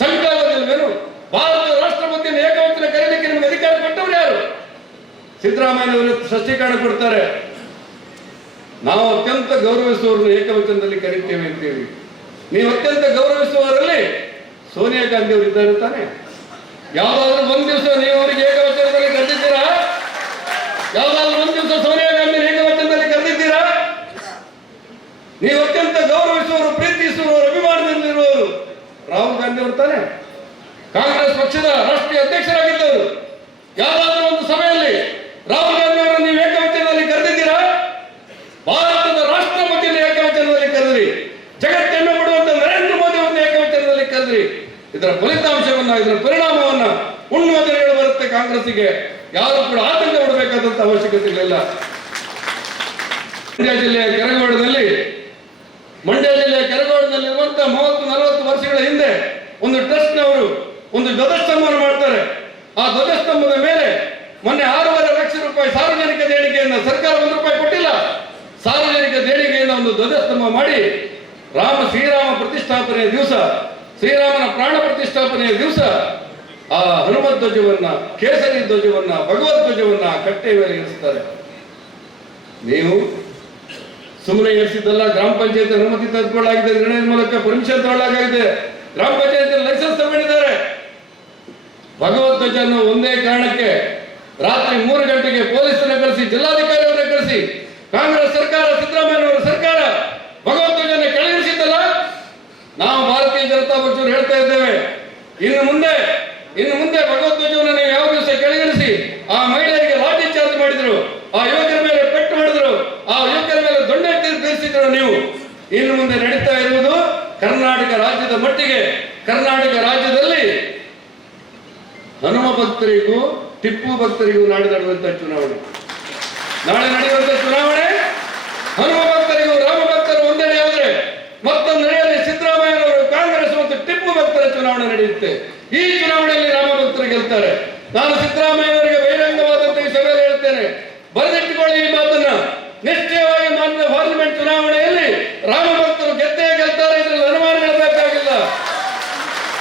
ಸಂಕಟವಾಗಲಿಲ್ವೇನು? ಭಾರತದ ರಾಷ್ಟ್ರಪತಿಯನ್ನು ಏಕವಚನ ಕರೀಲಿಕ್ಕೆ ನಿಮಗೆ ಅಧಿಕಾರ ಕೊಟ್ಟವರು ಯಾರು? ಸಿದ್ದರಾಮಯ್ಯನವರು ಸ್ಪಷ್ಟೀಕರಣ ಕೊಡ್ತಾರೆ, ನಾವು ಅತ್ಯಂತ ಗೌರವಿಸುವವರನ್ನು ಏಕವಚನದಲ್ಲಿ ಕರೀತೇವೆ ಅಂತೇಳಿ. ನೀವು ಅತ್ಯಂತ ಗೌರವಿಸುವವರಲ್ಲಿ ಸೋನಿಯಾ ಗಾಂಧಿ ಅವರು ಇದ್ದಾರೆ ತಾನೆ? ಯಾವ್ದಾದ್ರು ಒಂದ್ ದಿವಸ ನೀವು ಅವರಿಗೆ ಏಕವಚನದಲ್ಲಿ ಕರೆದಿದ್ದೀರಾ? ಯಾವ್ದಾದ್ರು ಒಂದ್ ದಿವಸ ಸೋನಿಯಾ ಗಾಂಧಿ ಏಕವಚನದಲ್ಲಿ ಕರೆದಿದ್ದೀರಾ? ನೀವು ಅತ್ಯಂತ ಗೌರವಿಸುವವರು, ಪ್ರೀತಿಸುವವರು, ಅಭಿಮಾನದಲ್ಲಿರುವವರು ರಾಹುಲ್ ಗಾಂಧಿ ಅವರು ತಾನೆ? ಕಾಂಗ್ರೆಸ್ ಪಕ್ಷದ ರಾಷ್ಟ್ರೀಯ ಅಧ್ಯಕ್ಷರಾಗಿದ್ದವರು. ಯಾವ್ದಾದ್ರೂ ಒಂದು ಸಭೆಯಲ್ಲಿ ರಾಹುಲ್ ಗಾಂಧಿ ಅವರನ್ನು ನೀವು ಏಕವಚನದಲ್ಲಿ ಕರೆದಿದ್ದೀರಾ? ಭಾರತದ ರಾಷ್ಟ್ರಪತಿಯನ್ನು ಏಕವಚನದಲ್ಲಿ ಕರೆದ್ರಿ. ಜಗತ್ತೆನ್ನು ಬಿಡುವಂತ ನರೇಂದ್ರ ಮೋದಿ ಅವರನ್ನು ಏಕವಚನದಲ್ಲಿ ಕರೆದ್ರಿ. ಇದರ ಫಲಿತಾಂಶವನ್ನ, ಇದರ ಪರಿಣಾಮವನ್ನ ಉಣ್ಣುವ ದಿನಗಳು ಬರುತ್ತೆ ಕಾಂಗ್ರೆಸ್ಸಿಗೆ. ಯಾರು ಕೂಡ ಆತಂಕ ಪಡಬೇಕಾದಂತ ಅವಶ್ಯಕತೆ ಇಲ್ಲ. ಮಂಡ್ಯ ಜಿಲ್ಲೆಯ ಕೆರಗೋಡದಲ್ಲಿರುವಂತ 30-40 ವರ್ಷಗಳ ಹಿಂದೆ ಒಂದು ಟ್ರಸ್ಟ್ನವರು ಒಂದು ಧ್ವಜಸ್ತಂಭವನ್ನು ಮಾಡ್ತಾರೆ. ಆ ಧ್ವಜಸ್ತಂಭದ ಮೇಲೆ ಮೊನ್ನೆ 6.5 ಲಕ್ಷ ರೂಪಾಯಿ ಸಾರ್ವಜನಿಕ ದೇಣಿಗೆಯನ್ನು, ಸರ್ಕಾರ 1 ರೂಪಾಯಿ ಕೊಟ್ಟಿಲ್ಲ, ಸಾರ್ವಜನಿಕ ದೇಣಿಗೆಯಿಂದ ಒಂದು ಧ್ವಜಸ್ತಂಭ ಮಾಡಿ ಶ್ರೀರಾಮ ಪ್ರತಿಷ್ಠಾಪನೆಯ ದಿವಸ, ಶ್ರೀರಾಮನ ಪ್ರಾಣ ಪ್ರತಿಷ್ಠಾಪನೆಯ ದಿವಸ ಆ ಹನುಮತ್ ಧ್ವಜವನ್ನ, ಕೇಸರಿ ಧ್ವಜವನ್ನ, ಭಗವದ್ ಧ್ವಜವನ್ನ ಕಟ್ಟೆ ಮೇಲೆ ಇರಿಸ್ತಾರೆ. ನೀವು ಸುಮ್ಮನೆ ಎರಿಸಿದ್ದಲ್ಲ, ಗ್ರಾಮ ಪಂಚಾಯತ್ ಅನುಮತಿ ತೆಗೆದುಕೊಳ್ಳಲಾಗಿದೆ, ನಿರ್ಣಯದ ಮೂಲಕ ಪರ್ಮಿಷನ್ ತಗೊಳ್ಳಲಾಗಿದೆ, ಗ್ರಾಮ ಪಂಚಾಯತ್ ಲೈಸೆನ್ಸ್ ತಗೊಂಡಿದ್ದಾರೆ. ಭಗವದ್ ಧ್ವಜ ಅನ್ನೋ ಒಂದೇ ಕಾರಣಕ್ಕೆ ರಾತ್ರಿ 3 ಗಂಟೆಗೆ ಪೊಲೀಸರನ್ನ ಕಳಿಸಿ, ಜಿಲ್ಲಾಧಿಕಾರಿ ಅವರನ್ನ ಕಳಿಸಿ, ಕಾಂಗ್ರೆಸ್ ಸರ್ಕಾರ, ಸಿದ್ದರಾಮಯ್ಯನವರ ಸರ್ಕಾರ ಭಗವದ್ ಧ್ವಜನ ಕೆಳಗಿಳಿಸಿದ್ದಲ್ಲ. ನಾವು ಭಾರತೀಯ ಜನತಾ ಪಕ್ಷವರು ಹೇಳ್ತಾ ಇದ್ದೇವೆ, ಇನ್ನು ಮುಂದೆ ಭಗವದ್ ಧ್ವಜವನ್ನು ನೀವು ಯಾವ ದಿವಸ ಕೆಳಗಿಳಿಸಿ ಆ ಮಹಿಳೆಯರಿಗೆ ಲಾಠಿ ಚಾರ್ಜ್ ಮಾಡಿದ್ರು, ಆ ಯುವಕರ ಮೇಲೆ ಪೆಟ್ಟು ಮಾಡಿದ್ರು, ಆ ಯುವಕರ ಮೇಲೆ ದೊಣ್ಣೆ ಬೀರಿಸಿದ್ರು. ನೀವು ಇನ್ನು ಮುಂದೆ ನಡೀತಾ ಇರುವುದು ಕರ್ನಾಟಕ ರಾಜ್ಯದ ಮಟ್ಟಿಗೆ, ಕರ್ನಾಟಕ ರಾಜ್ಯದಲ್ಲಿ ಹನುಮ ಭಕ್ತರಿಗೂ ಟಿಪ್ಪು ಭಕ್ತರಿಗೂ ನಡೆದಾಡುವಂತಹ ಚುನಾವಣೆ. ನಾಳೆ ನಡೆಯುವಂತ ಚುನಾವಣೆ ಹನುಮ ಭಕ್ತರಿಗೂ ರಾಮ ಭಕ್ತರು ಒಂದೆಡೆ ಆದರೆ ಮತ್ತೊಂದು ನಡೆಯಲ್ಲಿ ಸಿದ್ದರಾಮಯ್ಯನವರು ಕಾಂಗ್ರೆಸ್ ಮತ್ತು ಟಿಪ್ಪು ಭಕ್ತರ ಚುನಾವಣೆ ನಡೆಯುತ್ತೆ. ಈ ಚುನಾವಣೆಯಲ್ಲಿ ರಾಮ ಭಕ್ತರು ಗೆಲ್ತಾರೆ. ನಾನು ಸಿದ್ದರಾಮಯ್ಯನವರಿಗೆ ಬಹಿರಂಗವಾದಂತೆ ಈ ಸಭೆಯಲ್ಲಿ ಹೇಳ್ತೇನೆ, ಬರೆದಿಟ್ಟುಕೊಳ್ಳಿ ಈ ಮಾತನ್ನ. ನಿಶ್ಚಯವಾಗಿ ಮಾನ್ಯ ಪಾರ್ಲಿಮೆಂಟ್ ಚುನಾವಣೆಯಲ್ಲಿ ರಾಮ ಭಕ್ತರು ಗೆದ್ದೇ ಗೆಲ್ತಾರೆ, ಇದರಲ್ಲಿ ಅನುಮಾನಗಳಾಗಿಲ್ಲ.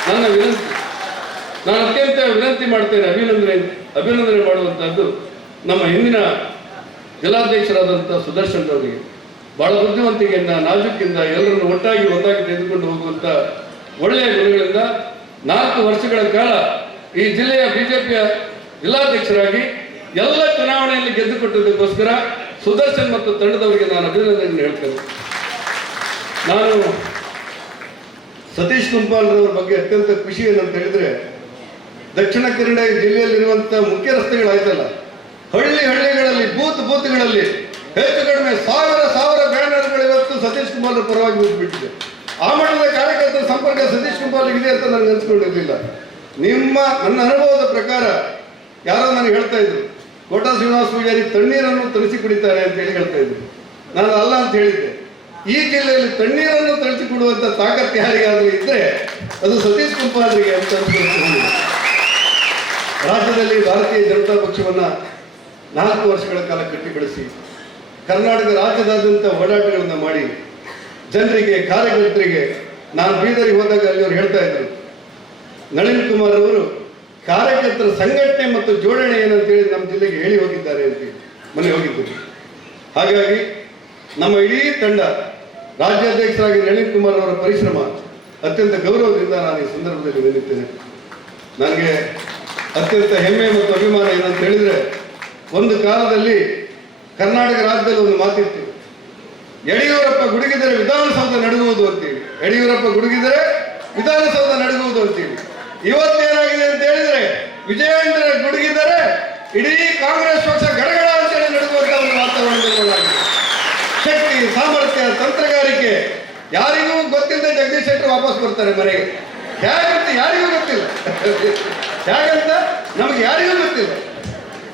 ನನ್ನ ವಿನಂತಿ, ನಾನು ಅತ್ಯಂತ ವಿನಂತಿ ಮಾಡ್ತೇನೆ, ಅಭಿನಂದನೆ ಮಾಡುವಂತಹದ್ದು ನಮ್ಮ ಹಿಂದಿನ ಜಿಲ್ಲಾಧ್ಯಕ್ಷರಾದಂಥ ಸುದರ್ಶನ್ ಅವರಿಗೆ. ಬಹಳ ಬುದ್ಧಿವಂತಿಕೆಯಿಂದ, ನಾಜೂಕಿಂದ ಎಲ್ಲರನ್ನು ಒಟ್ಟಾಗಿ ತೆಗೆದುಕೊಂಡು ಹೋಗುವಂತ ಒಳ್ಳೆಯ ಗುಣಗಳಿಂದ 4 ವರ್ಷಗಳ ಕಾಲ ಈ ಜಿಲ್ಲೆಯ ಬಿಜೆಪಿಯ ಜಿಲ್ಲಾಧ್ಯಕ್ಷರಾಗಿ ಎಲ್ಲ ಚುನಾವಣೆಯಲ್ಲಿ ಗೆದ್ದುಕೊಟ್ಟದಕ್ಕೋಸ್ಕರ ಸುದರ್ಶನ್ ಮತ್ತು ತಂಡದವರಿಗೆ ನಾನು ಅಭಿನಂದನೆ ಹೇಳ್ತೇನೆ. ನಾನು ಸತೀಶ್ ಕುಂಪಾಲ್ರವ್ರ ಬಗ್ಗೆ ಅತ್ಯಂತ ಖುಷಿ ಏನಂತ ಹೇಳಿದ್ರೆ, ದಕ್ಷಿಣ ಕನ್ನಡ ಜಿಲ್ಲೆಯಲ್ಲಿರುವಂತಹ ಮುಖ್ಯ ರಸ್ತೆಗಳಾಯ್ತಲ್ಲ, ಹಳ್ಳಿಗಳಲ್ಲಿ ಬೂತ್ಗಳಲ್ಲಿ ಹೆಚ್ಚು ಕಡಿಮೆ ಸಾವಿರ ಬ್ಯಾನರ್ಗಳು ಇವತ್ತು ಸತೀಶ್ ಕುಮಾರ್ ಪರವಾಗಿ ನಿಂತುಬಿಟ್ಟಿದೆ. ಆ ಮಟ್ಟದ ಕಾರ್ಯಕರ್ತರ ಸಂಪರ್ಕ ಸತೀಶ್ ಕುಮಾರ್ ಇದೆ ಅಂತ ನನಗೆ ಅನ್ಸ್ಕೊಂಡಿರ್ಲಿಲ್ಲ. ನನ್ನ ಅನುಭವದ ಪ್ರಕಾರ ಯಾರೋ ನನಗೆ ಹೇಳ್ತಾ ಇದ್ರು, ಕೋಟಾ ಶ್ರೀನಿವಾಸ ಪೂಜಾರಿ ತಣ್ಣೀರನ್ನು ತರಿಸಿ ಕುಡಿತಾರೆ ಅಂತ ಹೇಳಿ ಹೇಳ್ತಾ ಇದ್ರು. ನಾನು ಅಲ್ಲ ಅಂತ ಹೇಳಿದ್ದೆ. ಈ ಜಿಲ್ಲೆಯಲ್ಲಿ ತಣ್ಣೀರನ್ನು ತರಿಸಿ ಕೊಡುವಂತ ತಾಕತ್ತು ಯಾರಿಗಾದ್ರೂ ಇದ್ರೆ ಅದು ಸತೀಶ್ ಕುಂಪಾಲ್ರಿಗೆ ಅಂತ ಅನ್ಸ್ಕೊಂಡು, ರಾಜ್ಯದಲ್ಲಿ ಭಾರತೀಯ ಜನತಾ ಪಕ್ಷವನ್ನ 4 ವರ್ಷಗಳ ಕಾಲ ಕಟ್ಟಿಬೆಳೆಸಿ ಕರ್ನಾಟಕ ರಾಜ್ಯದಾದ್ಯಂತ ಓಡಾಟಗಳನ್ನು ಮಾಡಿ ಜನರಿಗೆ, ಕಾರ್ಯಕರ್ತರಿಗೆ, ನಾನು ಬೀದರಿಗೆ ಹೋದಾಗ ಅಲ್ಲಿ ಅವರು ಹೇಳ್ತಾ ಇದ್ರು, ನಳಿನ್ ಕುಮಾರ್ ಅವರು ಕಾರ್ಯಕರ್ತರ ಸಂಘಟನೆ ಮತ್ತು ಜೋಡಣೆ ಏನಂತೇಳಿ ನಮ್ಮ ಜಿಲ್ಲೆಗೆ ಹೇಳಿ ಹೋಗಿದ್ದಾರೆ ಅಂತ ಮನೆ ಹೋಗಿದ್ದರು. ಹಾಗಾಗಿ ನಮ್ಮ ಇಡೀ ತಂಡ, ರಾಜ್ಯಾಧ್ಯಕ್ಷರಾಗಿ ನಳಿನ್ ಕುಮಾರ್ ಅವರ ಪರಿಶ್ರಮ ಅತ್ಯಂತ ಗೌರವದಿಂದ ನಾನು ಈ ಸಂದರ್ಭದಲ್ಲಿ ನೆನೆಯುತ್ತೇನೆ. ನನಗೆ ಅತ್ಯಂತ ಹೆಮ್ಮೆ ಮತ್ತು ಅಭಿಮಾನ ಏನಂತ ಹೇಳಿದ್ರೆ, ಒಂದು ಕಾಲದಲ್ಲಿ ಕರ್ನಾಟಕ ರಾಜ್ಯದಲ್ಲಿ ಒಂದು ಮಾತಿತ್ತು, ಯಡಿಯೂರಪ್ಪ ಗುಡುಗಿದರೆ ವಿಧಾನಸೌಧ ನಡುಗುವುದು ಅಂತೇಳಿ. ಯಡಿಯೂರಪ್ಪ ಗುಡುಗಿದರೆ ವಿಧಾನಸೌಧ ನಡುಗುವುದು ಅಂತೇಳಿ. ಇವತ್ತೇನಾಗಿದೆ ಅಂತ ಹೇಳಿದ್ರೆ, ವಿಜಯೇಂದ್ರ ಗುಡುಗಿದರೆ ಇಡೀ ಕಾಂಗ್ರೆಸ್ ಪಕ್ಷ ಗಡಗಡ ಅಂತೇಳಿ ನಡುಗುವಂತ ಒಂದು ವಾತಾವರಣ ನಿರ್ಮಾಣವಾಗಿದೆ. ಶಕ್ತಿ, ಸಾಮರ್ಥ್ಯ, ತಂತ್ರಗಾರಿಕೆ ಯಾರಿಗೂ ಗೊತ್ತಿಲ್ಲದೆ ಜಗದೀಶ್ ಶೆಟ್ಟರ್ ವಾಪಸ್ ಬರ್ತಾರೆ ಮನೆಗೆ. ಹೇಗಂತ ಯಾರಿಗೂ ಗೊತ್ತಿಲ್ಲ, ಹೇಗಂತ ನಮ್ಗೆ ಯಾರಿಗೂ ಗೊತ್ತಿಲ್ಲ.